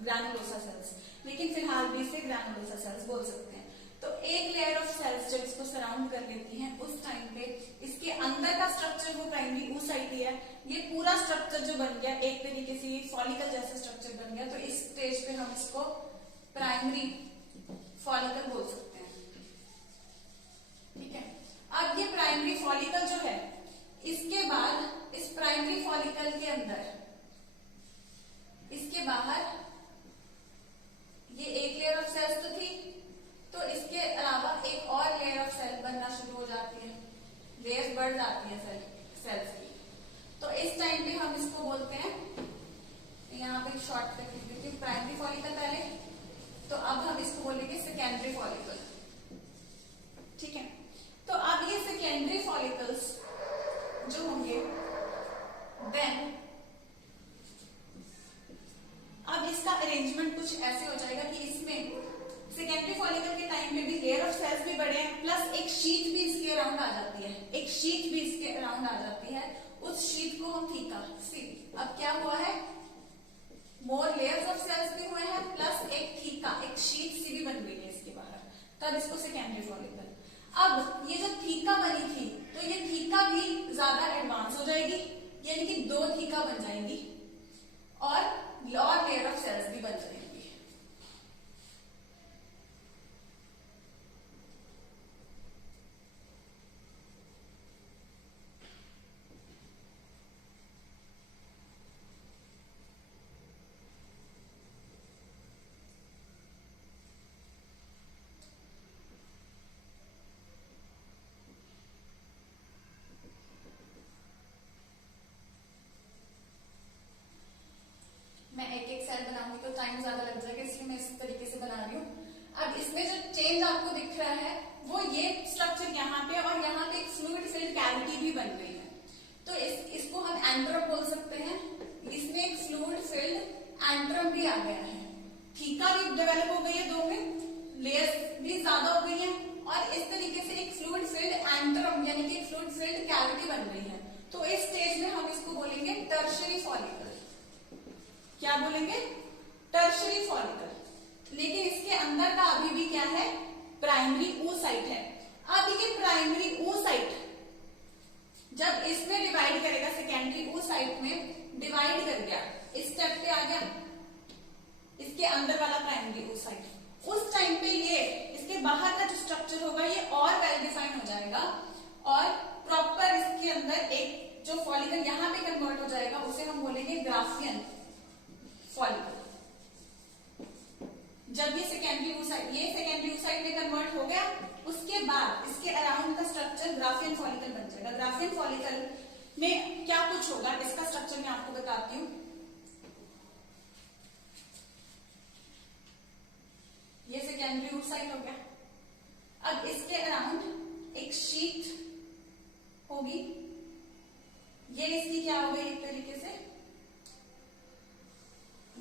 ग्रैनुलोसा सेल्स, लेकिन फिलहाल भी इसे ग्रैनुलोसा सेल्स बोल सकते हैं। तो एक लेयर ऑफ सेल्स जब इसको सराउंड कर लेती हैं उस टाइम पे इसके अंदर का स्ट्रक्चर वो प्राइमरी oocyte ही है। ये पूरा स्ट्रक्चर जो बन गया एक तरीके से फॉलिकल जैसा स्ट्रक्चर बन गया, तो इस स्टेज पे हम इसको प्राइमरी फॉलिकल बोल सकते हैं। ठीक है, अब ये प्राइमरी फॉलिकल जो है इसके बाद इस प्राइमरी फॉलिकल के अंदर इसके बाहर ये एक लेयर ऑफ सेल्स तो थी, तो इसके अलावा एक और लेयर ऑफ सेल बनना शुरू हो जाती है, लेयर्स बढ़ जाती है सेल्स की। तो इस टाइम पे हम इसको बोलते हैं, यहाँ पे शॉर्ट कट लिख देती हूँ, प्राइमरी फॉलिकल पहले, तो अब हम इसको बोलेंगे सेकेंडरी फॉलिकल। ठीक है, तो अब ये सेकेंडरी फॉलिकल्स जो होंगे देन अब इसका अरेंजमेंट कुछ ऐसे हो जाएगा कि इसमें सेकेंडरी फॉलिकल के टाइम में भी लेयर ऑफ सेल्स भी बढ़े हैं, प्लस एक शीट भी इसके अराउंड आ जाती है, एक शीट भी इसके अराउंड आ जाती है। उस शीट को हम थीका सी, अब क्या हुआ है, मोर लेयर्स ऑफ सेल्स भी हुए हैं प्लस एक थीका, एक शीट सी भी बन गई है इसके बाहर, तब इसको सेकेंडरी फॉलिकल। अब ये जो थीका बनी थी तो ये थीका भी ज्यादा एडवांस हो जाएगी, यानी कि 2 थीका बन जाएंगी और लेयर ऑफ सेल्स भी बन जाएंगी। आपको दिख रहा है वो ये स्ट्रक्चर यहाँ पे और यहाँ पे एक फ्लूइड फिल्ड कैविटी भी बन गई है, तो इसको हम एंट्रम बोल सकते हैं। इसमें एक फ्लूइड फिल्ड एंट्रम भी आ गया है, थीका भी डेवलप हो गई है, दो में लेयर्स भी ज्यादा हो गई है और इस तरीके से एक फ्लूइड फिल्ड एंट्रम यानी कि फ्लूइड फिल्ड कैविटी बन गई है। तो इस स्टेज में हम इसको बोलेंगे टर्शियरी फॉलिकल। क्या बोलेंगे? Tertiary follicle. लेकिन इसके अंदर का अभी भी क्या है? प्राइमरी oocyte है। अब ये प्राइमरी oocyte जब इसमें डिवाइड करेगा सेकेंडरी oocyte में डिवाइड कर गया, इस स्टेप पे आ गया इसके अंदर वाला प्राइमरी oocyte, उस टाइम पे ये इसके बाहर का जो स्ट्रक्चर होगा ये और वेल डिफाइन हो जाएगा और प्रॉपर इसके अंदर एक जो फॉलिकल यहाँ पे कन्वर्ट हो जाएगा उसे हम बोलेंगे ग्राफियन फॉलिकल। जब ये सेकेंडरी oocyte में कन्वर्ट हो गया उसके बाद इसके अराउंड का स्ट्रक्चर ग्राफियन फॉलिकल बन जाएगा। ग्राफियन फॉलिकल में क्या कुछ होगा इसका स्ट्रक्चर मैं आपको बताती हूँ। ये सेकेंडरी oocyte हो गया, अब इसके अराउंड एक शीट होगी, ये इसकी क्या हो गई एक तरीके से,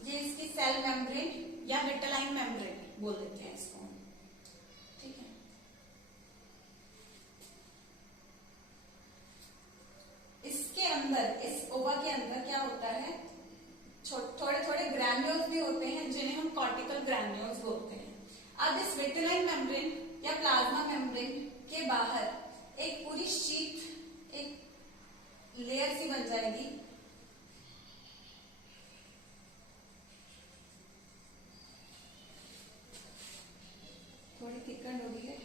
ये इसकी सेल मेम्ब्रेन या विटेलाइन मेम्ब्रेन बोल देते हैं इसको, ठीक है। इसके अंदर इस ओवा के अंदर क्या होता है, थोड़े थोड़े ग्रैन्यूल्स भी होते हैं जिन्हें हम कॉर्टिकल ग्रैन्यूल्स बोलते हैं। अब इस विटेलाइन मेम्ब्रेन या प्लाज्मा मेम्ब्रेन के बाहर एक पूरी शीट, एक लेयर सी बन जाएगी, थोड़ी थिकन होगी है,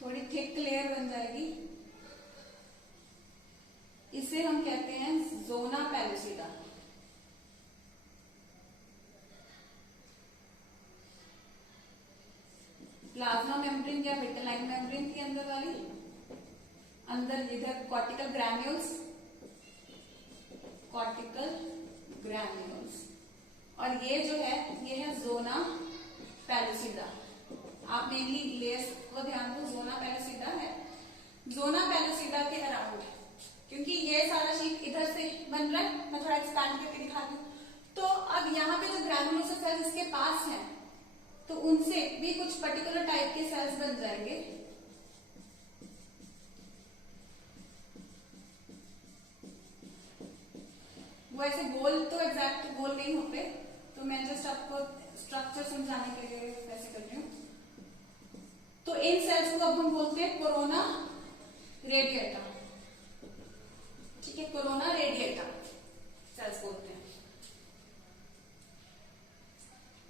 थोड़ी थिक लेयर बन जाएगी, इसे हम कहते हैं जोना पेलुसिडा। प्लाज्मा मेम्ब्रेन या विटेलाइन मेम्ब्रेन के अंदर वाली, अंदर इधर कॉर्टिकल ग्रैन्यूल्स और ये जो है ये है जोना पेलुसिडा। आप मेनली लेयर्स को ध्यान दो, जोना पेलुसिडा है। जोना पेलुसिडा के अराउंड, क्योंकि ये सारा शीट इधर से बन रहा है, मैं थोड़ा एक्सपैंड करके दिखाती हूँ, तो अब यहाँ पे जो ग्रैनुलोसा सेल्स इसके पास हैं तो उनसे भी कुछ पर्टिकुलर टाइप के सेल्स बन जाएंगे। वो ऐसे गोल तो एग्जैक्ट गोल नहीं होते, तो मैं जस्ट आपको स्ट्रक्चर समझाने के लिए वैसे कर रही हूँ। तो इन सेल्स को अब हम बोलते हैं कोरोना रेडिएटा, ठीक है, कोरोना रेडिएटा सेल्स बोलते हैं।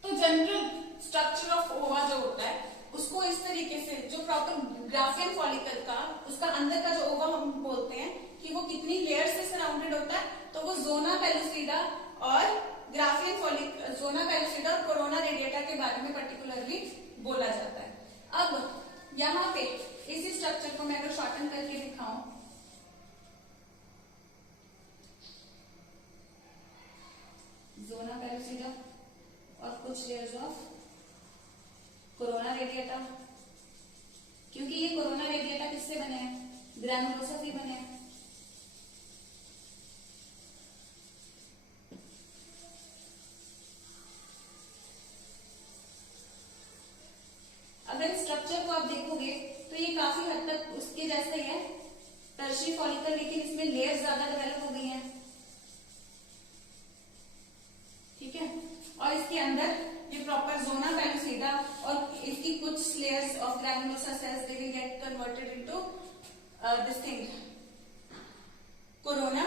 तो जनरल स्ट्रक्चर ऑफ ओवा जो होता है उसको इस तरीके से, जो प्रॉपर ग्राफियन फॉलिकल का उसका अंदर का जो ओवा हम बोलते हैं कि वो कितनी लेयर से सराउंडेड होता है, तो वो जोना पेलुसिडा और ग्राफियन फॉलिकल, जोना पेलुसिडा और कोरोना रेडिएटा के बारे में पर्टिकुलरली बोला जाता है। अब यहाँ पे इसी स्ट्रक्चर को मैं अगर शॉर्टन करके दिखाऊं, जोना पेलुसिडा और कुछ लेयर्स ऑफ कोरोना रेडिएटा, क्योंकि ये कोरोना रेडिएटा किससे बने हैं? ग्रैनुलोसा से बने हैं। अगर स्ट्रक्चर को आप देखोगे तो ये काफी हद तक उसके जैसा ही है, टर्शियरी फॉलिकल, लेकिन इसमें लेयर्स ज्यादा डेवलप हो गई हैं, ठीक है। और इसके अंदर ये प्रॉपर जोना पेलुसिडा और इसकी कुछ layers of granulosa cells they will get converted into this thing corona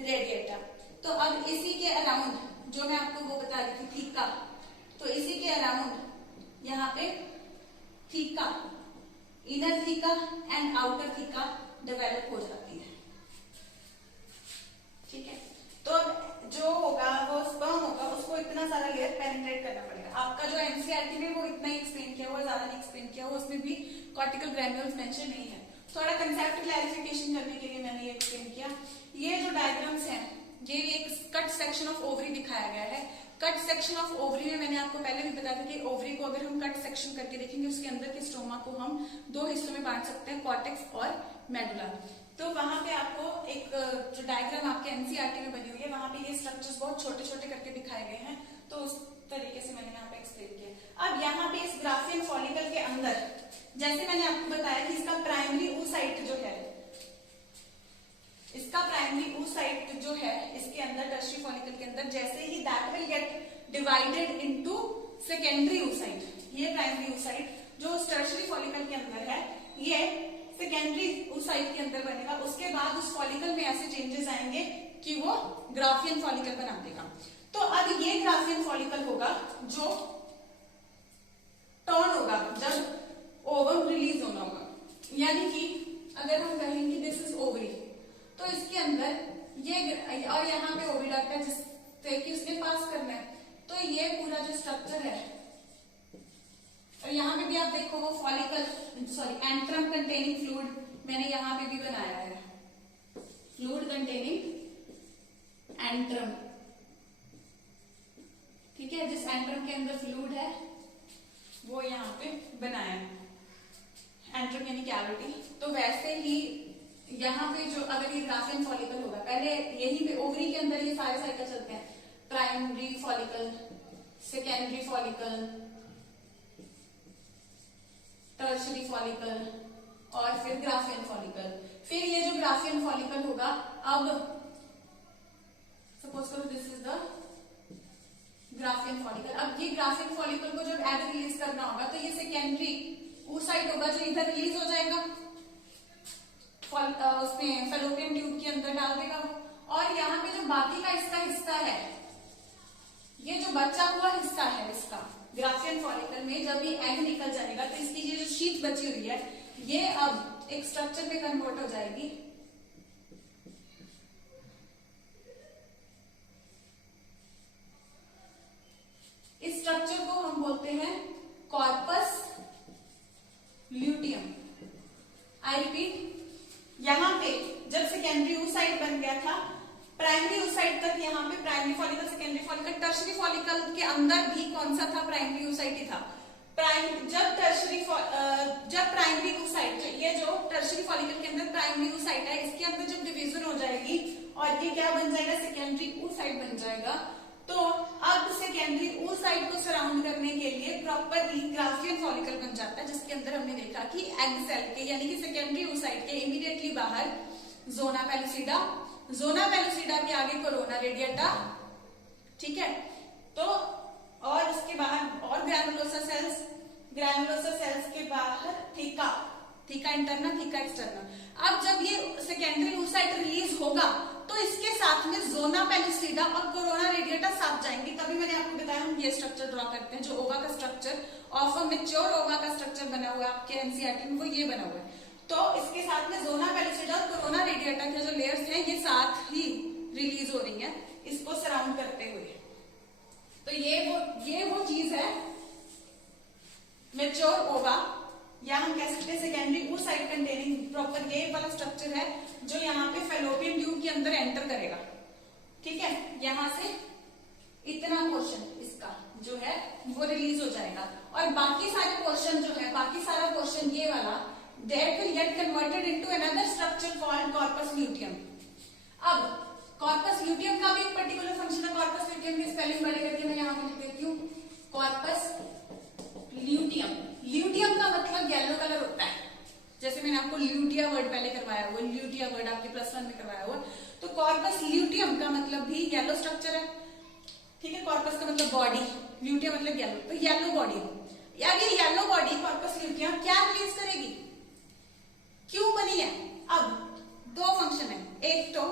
radiata. तो अब इसी के अराउंड जो मैं आपको वो बता रही थी थीका, तो इसी के अराउंड यहाँ पे theca, inner theca and outer theca develop हो जाती है, ठीक है। तो जो होगा वो स्पर्म होगा, उसको इतना सारा लेयर पेनिट्रेट करना पड़ेगा। आपका जो एनसीईआरटी में वो इतना ही एक्सप्लेन किया हुआ, ज्यादा नहीं एक्सप्लेन किया हुआ, उसमें भी कॉर्टिकल ग्रैन्यूल्स मेंशन नहीं है। थोड़ा कंसेप्ट क्लैरिफिकेशन करने के लिए मैंने ये एक्सप्लेन किया। ये जो डायग्राम्स हैं, ये एक कट सेक्शन ऑफ ओवरी दिखाया गया है। कट सेक्शन ऑफ ओवरी में मैंने आपको पहले भी बताया था कि ओवरी को अगर हम कट सेक्शन करके देखेंगे उसके अंदर के स्ट्रोमा को हम दो हिस्सों में बांट सकते हैं, कॉर्टेक्स और मेडुला। तो वहां पे आपको एक जो डायग्राम आपके एनसीईआरटी में बनी हुई है वहां पे ये स्ट्रक्चर्स बहुत छोटे छोटे करके दिखाए गए हैं, तो उस तरीके से मैंने यहाँ पे एक्सप्लेन किया। अब यहाँ पे इस ग्राफियन फॉलिकल के अंदर जैसे मैंने आपको बताया कि इसका प्राइमरी oocyte जो है, इसका प्राइमरी oocyte जो है इसके अंदर टर्शियरी फॉलिकल के अंदर जैसे ही that will get divided into secondary oocyte, ये प्राइमरी oocyte जो उस टर्शियरी फॉलिकल के अंदर है ये सेकेंडरी oocyte के अंदर बनेगा। उसके बाद उस फॉलिकल में ऐसे चेंजेस आएंगे कि वो ग्राफियन फॉलिकल बना देगा। तो अब ये ग्राफियन फॉलिकल होगा जो टर्न होगा जब ओवम रिलीज होना होगा, यानी कि अगर हम कहें कि दिस इज ओवरी तो इसके अंदर ये और यहाँ पे ओविडक्ट है जिससे कि उसने पास करना है, तो ये पूरा जो स्ट्रक्चर है और यहाँ पे भी आप देखो वो फॉलिकल एंट्रम कंटेनिंग फ्लूइड मैंने यहाँ पे भी बनाया है, फ्लूइड कंटेनिंग एंट्रम, ठीक है, जिस एंट्रम के अंदर फ्लूइड है वो यहाँ पे बनाया है, एंट्रम यानी कैविटी। तो वैसे ही यहाँ पे जो अगर ये ग्राफियन फॉलिकल होगा, पहले यही पे ओवरी के अंदर ये सारे साइकिल चलते हैं, primary follicle, secondary follicle, tertiary follicle और फिर ग्राफियन फॉलिकल। फिर ये जो ग्राफियन फॉलिकल होगा, अब सपोज करो this is the Graafian follicle. अब ये ग्राफियन फॉलिकल को जब एग रिलीज करना होगा तो ये सेकेंडरी oocyte होगा जो इधर रिलीज हो जाएगा, उसमें फैलोपियन ट्यूब के अंदर डाल देगा वो, और यहाँ पे जो बाकी का इसका हिस्सा है, ये जो बचा हुआ हिस्सा है इसका ग्राफियन फॉलिकल में जब ये एग निकल जाएगा तो इसकी ये जो शीट बची हुई है ये अब एक स्ट्रक्चर में कन्वर्ट हो जाएगी। इस स्ट्रक्चर को हम बोलते हैं कॉर्पस ल्यूटियम। आई रिपीट, यहाँ पे जब सेकेंडरी oocyte बन गया था, प्राइमरी oocyte तक यहाँ पे primary follicle, secondary follicle, tertiary follicle के अंदर भी कौन सा था, प्राइमरी oocyte ही था। जब प्राइमरी oocyte, ये जो टर्शियरी फॉलिकल के अंदर प्राइमरी oocyte है इसके अंदर जब डिवीजन हो जाएगी और ये क्या बन जाएगा, सेकेंडरी oocyte बन जाएगा, तो अब सेकेंडरी oocyte को सराउंड करने के लिए प्रॉपरली ग्राफियन फॉलिकल बन जाता है, जिसके अंदर हमने देखा कि एग सेल के यानी कि सेकेंडरी oocyte के इमीडिएटली बाहर जोना पेलुसिडा, जोना पेलुसिडा के आगे कोरोना रेडिएटा, ठीक है, तो और उसके बाहर और ग्रैनुलोसा सेल्स, ग्रैनुलोसा सेल्स के बाहर theca, theca interna, theca externa. अब जब ये सेकेंडरी oocyte रिलीज होगा तो इसके साथ में जोना पेलुसिडा और कोरोना रेडिएटा साथ जाएंगे। तभी मैंने आपको बताया हम ये स्ट्रक्चर ड्रॉ करते हैं, जो ओवा का स्ट्रक्चर ऑफ अ मैच्योर ओवा का स्ट्रक्चर बना हुआ है आपके एनसीईआरटी में, वो ये बना हुआ है। तो इसके साथ में जोना पेलुसिडा और कोरोना रेडिएटा के जो लेयर्स हैं ये साथ ही रिलीज हो रही हैं इसको सराउंड करते हुए। तो ये वो चीज है मैच्योर ओवा, या हम कह सकते हैं सेकेंडरी oocyte कंटेनिंग प्रॉपर ये वाला स्ट्रक्चर है जो यहाँ पे फैलोपियन ट्यूब के अंदर एंटर करेगा, ठीक है, यहाँ से इतना पोर्शन इसका जो है वो रिलीज हो जाएगा और बाकी सारे पोर्शन जो है, बाकी सारा पोर्शन ये वाला that will get converted into another structure called corpus luteum। अब corpus luteum का भी एक पर्टिकुलर फंक्शन है, corpus luteum की स्पेलिंग बड़े करके मैं यहाँ पे लिख देती हूँ, corpus luteum। ल्यूटियम का मतलब येलो कलर होता है, जैसे मैंने आपको ल्यूटिया वर्ड पहले करवाया हुआ, ल्यूटिया वर्ड आपके +1 में करवाया हुआ, तो कॉर्पस ल्यूटियम का मतलब भी येलो स्ट्रक्चर है, ठीक है, कॉर्पस का मतलब बॉडी, ल्यूटिया मतलब येलो, तो येलो बॉडी। यार ये येलो बॉडी कॉर्पस ल्यूटियम क्या रिलीज करेगी, क्यों बनी है? अब दो फंक्शन है, एक तो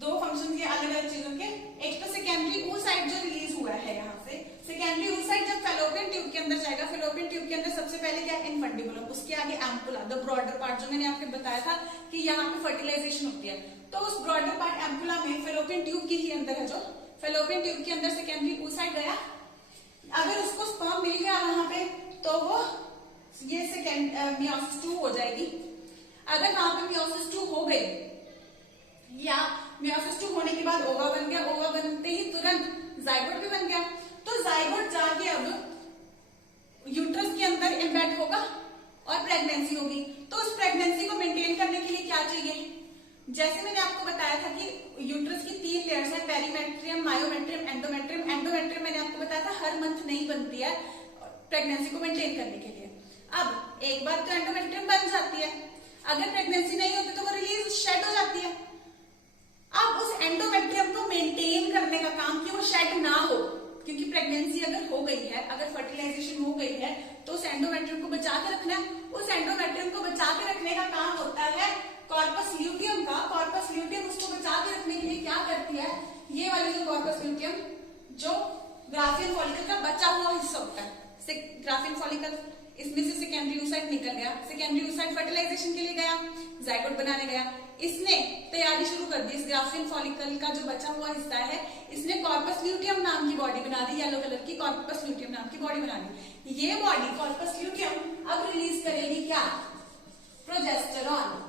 दो फंक्शन के अलग अलग चीजों के, एक तो सेकेंडरी oocyte जो रिलीज हुआ है यहाँ से, सेकेंडरी oocyte जब फैलोपियन ट्यूब के अंदर जाएगा, फैलोपियन ट्यूब के अंदर सबसे पहले क्या है, इनफंडिबुलम, उसके आगे एम्पुला, द ब्रॉडर पार्ट, जो मैंने आपको बताया था कि यहाँ पे फर्टिलाइजेशन होती है, तो उस ब्रॉडर पार्ट एम्पुला में फैलोपियन ट्यूब के ही अंदर है, जो फैलोपियन ट्यूब के अंदर सेकेंडरी oocyte गया, अगर उसको स्पर्म मिल गया वहां पे तो वो ये सेकेंड मियोसिस 2 हो जाएगी। अगर वहां पे मियोसिस 2 हो गई या मियोसिस 2 होने के बाद ओवा बन गया, ओवा बनते ही तुरंत जाइगोट भी बन गया। तो जाइगोट जाके अब यूट्रस के अंदर एम्बेड होगा और प्रेगनेंसी होगी। तो उस प्रेगनेंसी को मेंटेन करने के लिए क्या चाहिए? जैसे मैंने आपको बताया था कि यूट्रस की 3 लेयर्स है, पेरीमेट्रियम, मायोमेट्रियम, एंडोमेट्रियम। एंडोमेट्रियम मैंने आपको बताया था हर मंथ नहीं बनती है प्रेगनेंसी को मेंटेन करने के लिए। अब एक बार तो एंडोमेट्रियम बन जाती है, अगर प्रेगनेंसी नहीं होती तो वो रिलीज शेड हो जाती है। अब उस एंडोमेट्रियम को मेंटेन करने का काम कि वो शेड ना हो, क्योंकि प्रेगनेंसी अगर हो गई है, अगर फर्टिलाइजेशन हो गई है, तो उस एंडोमेट्रियम को बचा के रखना है। उस एंडोमेट्रियम को बचा के रखने का काम होता है कॉर्पस ल्यूटियम का। कॉर्पस ल्यूटियम उसको बचा के रखने के लिए क्या करती है? ये वाली जो कॉर्पस ल्यूटियम जो ग्राफियन फॉलिकल का बचा हुआ हिस्सा होता है, ग्राफियन फॉलिकल, इसमें से सेकेंडरी oocyte निकल गया, सेकेंडरी oocyte फर्टिलाइजेशन के लिए गया, जाइगोट बनाने गया, इसने तैयारी शुरू कर दी। इस ग्राफियन फॉलिकल का जो बचा हुआ हिस्सा है, इसने कॉर्पस ल्यूटियम नाम की बॉडी बना दी, येलो कलर की कॉर्पस ल्यूटियम नाम की बॉडी बना दी। ये बॉडी कॉर्पस ल्यूटियम अब रिलीज करेगी क्या? प्रोजेस्टेरॉन।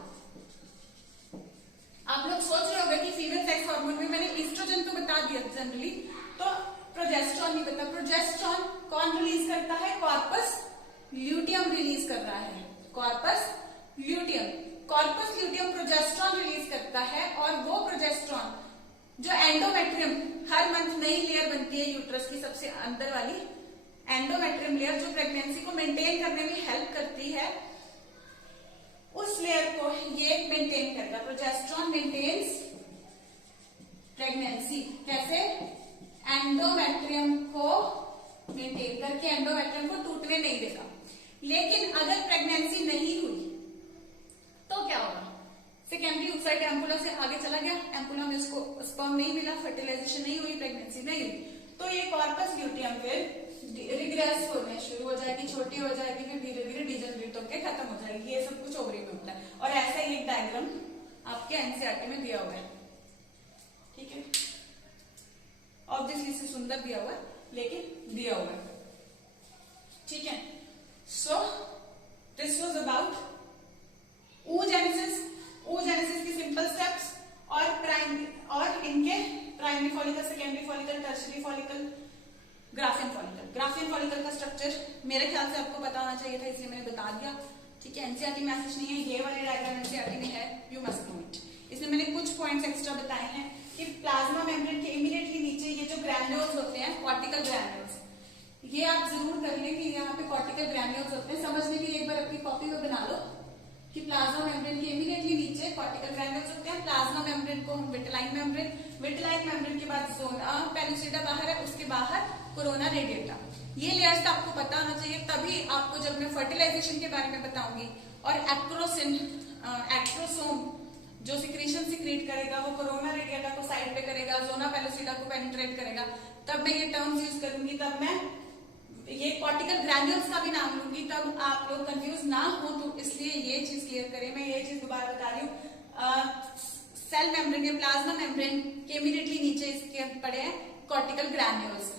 आप लोग सोच रहे होंगे कि फीमेल सेक्स हार्मोन में मैंने ईस्ट्रोजन तो बता दिया जनरली, तो प्रोजेस्टेरॉन नहीं पता। प्रोजेस्टेरॉन कौन रिलीज करता है? कॉर्पस ल्यूटियम रिलीज कर रहा है। Corpus luteum, corpus luteum progesterone release करता है, और वो प्रोजेस्टेरॉन जो एंडोमेट्रियम, हर मंथ नई लेयर बनती है यूट्रस की सबसे अंदर वाली एंडोमेट्रियम लेयर, जो प्रेगनेंसी को मेंटेन करने में हेल्प करती है, उस लेयर को ये मेंटेन करता है। Progesterone maintains pregnancy. कैसे? एंडोमेट्रियम को मेंटेन करके एंडोमेट्रियम को टूटने नहीं देगा। लेकिन अगर प्रेगनेंसी नहीं हुई तो क्या होगा? सेकेंडरी oocyte एम्पुला से आगे चला गया, एम्पुला में उसको स्पर्म नहीं मिला, फर्टिलाइजेशन नहीं हुई, प्रेगनेंसी नहीं हुई, तो ये कॉर्पस ल्यूटियम फिर रिग्रेस होने शुरू हो जाएगी, छोटी हो जाएगी, फिर धीरे धीरे डिजनरेट होकर खत्म हो जाएगी। ये सब कुछ ओवरी में होता है, और ऐसा ही एक डायग्राम आपके एनसीईआरटी में दिया हुआ है। ठीक है, ऑब्वियसली से सुंदर दिया हुआ है, लेकिन दिया हुआ है। ठीक है, so this was about oogenesis, oogenesis की सिंपल स्टेप्स, और इनके primary follicle, secondary follicle, tertiary follicle, Graafian follicle. Graafian follicle का स्ट्रक्चर मेरे ख्याल से आपको पता होना चाहिए था, इसलिए मैंने बता दिया। ठीक है, एनसीईआरटी में मैसेज नहीं है, ये वाले डायग्राम एनसीईआरटी में है, यू मस्ट नो इट। इसमें मैंने कुछ पॉइंट्स एक्स्ट्रा बताए हैं कि प्लाज्मा मेम्ब्रेन के इमीडिएटली नीचे ये जो ग्रैन्यूल्स होते हैं, कॉर्टिकल ग्रैन्यूल्स, ये आप जरूर कर लें कि यहाँ पे कॉर्टिकल ग्रैन्यूल्स होते हैं। समझने के लिए एक बार अपनी कॉपी में बना लो कि प्लाज्मा मेम्ब्रेन के इमीडिएटली नीचे कॉर्टिकल ग्रैन्यूल्स होते हैं। प्लाज्मा मेम्ब्रेन को हम विटेलाइन मेम्ब्रेन, विटेलाइन मेम्ब्रेन के बाद जोना पेलुसिडा बाहर है, उसके बाहर कोरोना रेडिएटा। ये लेयर्स आपको पता होना चाहिए, तभी आपको जब मैं फर्टिलाइजेशन के बारे में बताऊंगी और एक्ट्रोसोम जो सिक्रीशन सिक्रीट करेगा वो कोरोना रेडिएटा को साइड पे करेगा, जोना पेलुसिडा को पेनिट्रेट करेगा, तब मैं ये टर्म्स यूज करूंगी, तब मैं ये कॉर्टिकल ग्रैन्यूल्स का भी नाम लूंगी, तब आप लोग कंफ्यूज ना हो। तो इसलिए ये चीज क्लियर करें। मैं ये चीज दोबारा बता रही हूँ, सेल मेम्ब्रेन या प्लाज्मा मेम्ब्रेन के इमीडिएटली नीचे इसके पड़े हैं कॉर्टिकल ग्रैन्यूल्स।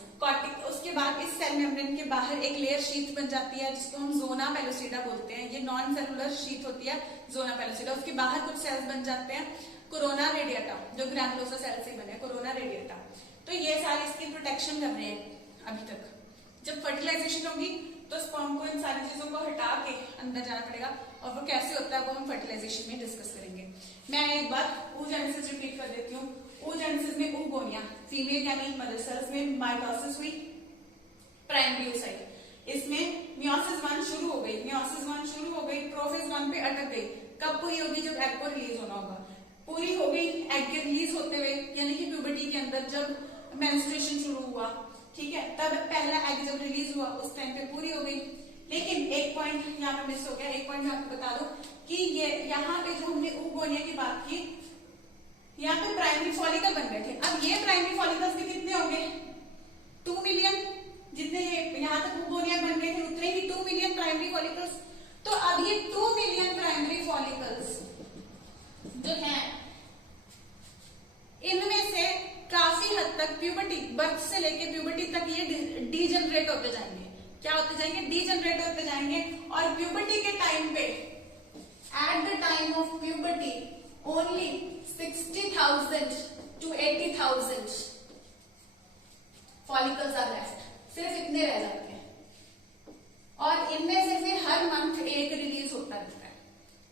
उसके बाद इस सेल मेम्ब्रेन के बाहर एक लेयर शीथ बन जाती है, जिसको हम जोना पेलुसिडा बोलते हैं। ये नॉन सेलुलर शीथ होती है जोना पेलुसिडा। उसके बाहर कुछ सेल्स बन जाते हैं कोरोना रेडिएटा, जो ग्रैनुलोसा सेल से बने, कोरोना रेडिएटा। तो ये सारी इसकी प्रोटेक्शन कर रहे हैं अभी तक। जब फर्टिलाइजेशन होगी तो स्पर्म को इन सारी चीजों को हटा के अंदर जाना पड़ेगा, और वो कैसे होता है वो हम फर्टिलाइजेशन में डिस्कस करेंगे। मैं एक बार oogenesis रिपीट कर देती हूँ। oogenesis में oogonia, फीमेल यानी मदर सेल्स में माइटोसिस हुई, प्राइमरी oocyte, इसमें मियोसिस 1 शुरू हो गई, मियोसिस 1 शुरू हो गई, प्रोफेज 1 पे अटक गई। कब पूरी होगी? जब एग को रिलीज होना होगा। पूरी हो गई एग के रिलीज होते हुए, यानी कि प्यूबर्टी के अंदर जब मेंस्ट्रुएशन शुरू हुआ, ठीक है, तब पहला एग जब रिलीज हुआ उस टाइम पे पूरी हो गई। लेकिन एक पॉइंट यहाँ पे मिस हो गया, एक पॉइंट मैं आपको बता दूं कि ये यहाँ पे जो हमने oogonia की बात की, यहाँ पे प्राइमरी फॉलिकल बन गए थे। अब ये प्राइमरी फॉलिकल्स भी कितने होंगे? 2 मिलियन। जितने ये यहाँ तक oogonia बन गए थे उतने ही 2 मिलियन प्राइमरी फॉलिकल्स। तो अब ये 2 मिलियन प्राइमरी फॉलिकल्स जो है, इनमें से काफी हद तक प्यूबर्टी, बर्थ से लेके प्यूबर्टी तक ये डीजनरेट होते जाएंगे। क्या होते जाएंगे? डीजनरेट होते जाएंगे। और प्यूबर्टी के टाइम पे, at the time of puberty, only 60,000 to 80,000 follicles are left, सिर्फ इतने रह जाते हैं और इनमें से फिर हर मंथ एक रिलीज होता रहता है।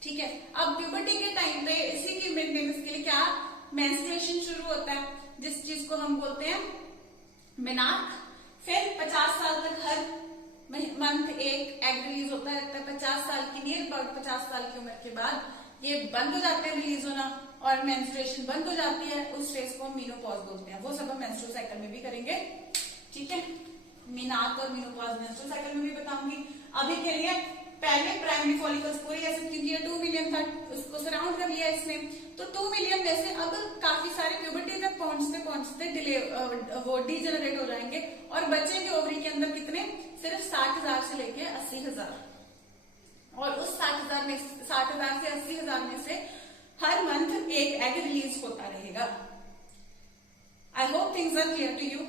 ठीक है, अब प्यूबर्टी के टाइम पे इसी की मेंटेनेंस के लिए क्या मेंस्ट्रुएशन शुरू होता है, जिस चीज को हम बोलते हैं मेनार्क। फिर 50 साल तक हर मंथ एक एग रिलीज होता रहता है। 50 साल की नियर अबाउट 50 साल की उम्र के बाद ये बंद हो जाते हैं रिलीज होना और मेंस्ट्रुएशन बंद हो जाती है। उस फेज को हम मीनोपॉज बोलते हैं। वो सब हम मेंस्ट्रुअल साइकिल में भी करेंगे। ठीक है, मेनार्क और मीनोपॉज मेंस्ट्रुअल साइकिल में भी बताऊंगी। अभी के लिए पहले प्राइमरी फॉलिकल्स पूरी ऐसे, क्योंकि ये 2 मिलियन था, उसको सराउंड कर लिया इसने, तो 2 मिलियन में से अब काफी सारे प्यूबर्टी तक पहुंचते पहुंचते डिले वो डीजेनरेट हो जाएंगे और बचेंगे ओवरी के अंदर कितने, सिर्फ 60,000 से लेके 80,000। और उस 60,000 से 80,000 में से हर मंथ एक एग रिलीज होता रहेगा। I hope things are clear to you.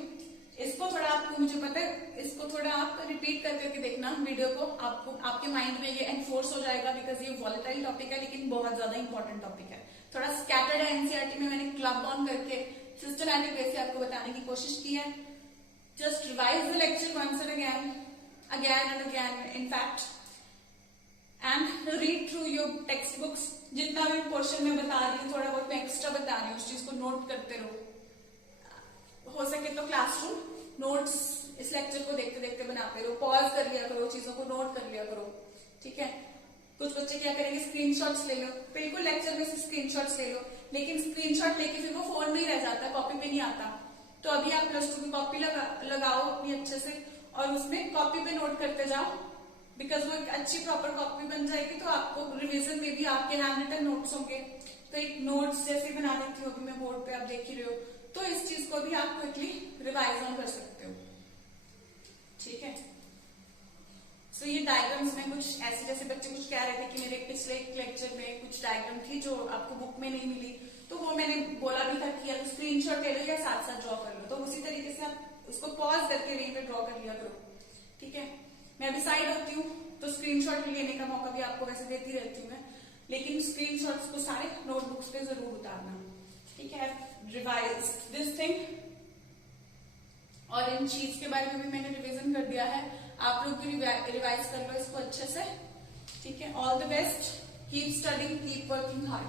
इसको थोड़ा आपको, मुझे पता है, इसको थोड़ा आप रिपीट कर करके देखना वीडियो को, आपको आपके माइंड में ये एनफोर्स हो जाएगा, बिकॉज ये वॉलेटाइल टॉपिक है लेकिन बहुत ज्यादा इंपॉर्टेंट टॉपिक है। थोड़ा स्कैटर्ड है एनसीईआरटी में, मैंने क्लब ऑन करके सिस्टमैटिक वे से आपको बताने की कोशिश की है। Just revise the lecture once and again and again in fact, and read through your text books. जितना भी पोर्शन में बता रही हूँ, थोड़ा बहुत मैं एक्स्ट्रा बता रही हूँ, उस चीज को नोट करते रहो। हो सके तो क्लासरूम नोट्स इस लेक्चर को देखते देखते बनाते रहो, पॉज कर लिया करो, चीजों को नोट कर लिया करो। ठीक है, कुछ बच्चे क्या करेंगे, स्क्रीनशॉट्स ले लो। बिल्कुल लेक्चर में से स्क्रीनशॉट्स ले लो, लेकिन स्क्रीनशॉट लेके फिर वो फोन में ही रह जाता है, कॉपी पे नहीं आता। तो अभी आप +2 की कॉपी लगाओ अपनी अच्छे से और उसमें कॉपी पे नोट करते जाओ, बिकॉज वो एक अच्छी प्रॉपर कॉपी बन जाएगी। तो आपको रिविजन में भी आपके हैंड रिटन नोट्स होंगे, तो एक नोट्स जैसे बना लेती हूँ अभी मैं बोर्ड पे, आप देख ही रहे हो, तो इस चीज को भी आप क्विकली रिवाइज ऑन कर सकते हो। ठीक है, सो ये डायग्राम्स में कुछ ऐसे, जैसे बच्चे कुछ कह रहे थे कि मेरे पिछले एक लेक्चर में कुछ डायग्राम थी जो आपको बुक में नहीं मिली, तो वो मैंने बोला भी था कि या स्क्रीनशॉट ले लो या साथ साथ ड्रॉ कर लो। तो उसी तरीके से आप उसको पॉज करके वहीं पे ड्रॉ कर लिया करो। ठीक है, मैं अभी साइड होती हूँ तो स्क्रीनशॉट लेने का मौका भी आपको वैसे देती रहती हूँ मैं, लेकिन स्क्रीनशॉट्स को सारे नोटबुक्स पे जरूर उतारना। ठीक है, रिवाइज दिस थिंग। और इन चीज के बारे में भी मैंने रिवीजन कर दिया है, आप लोग भी रिवाइज कर लो इसको अच्छे से। ठीक है, all the best, keep studying, keep working hard.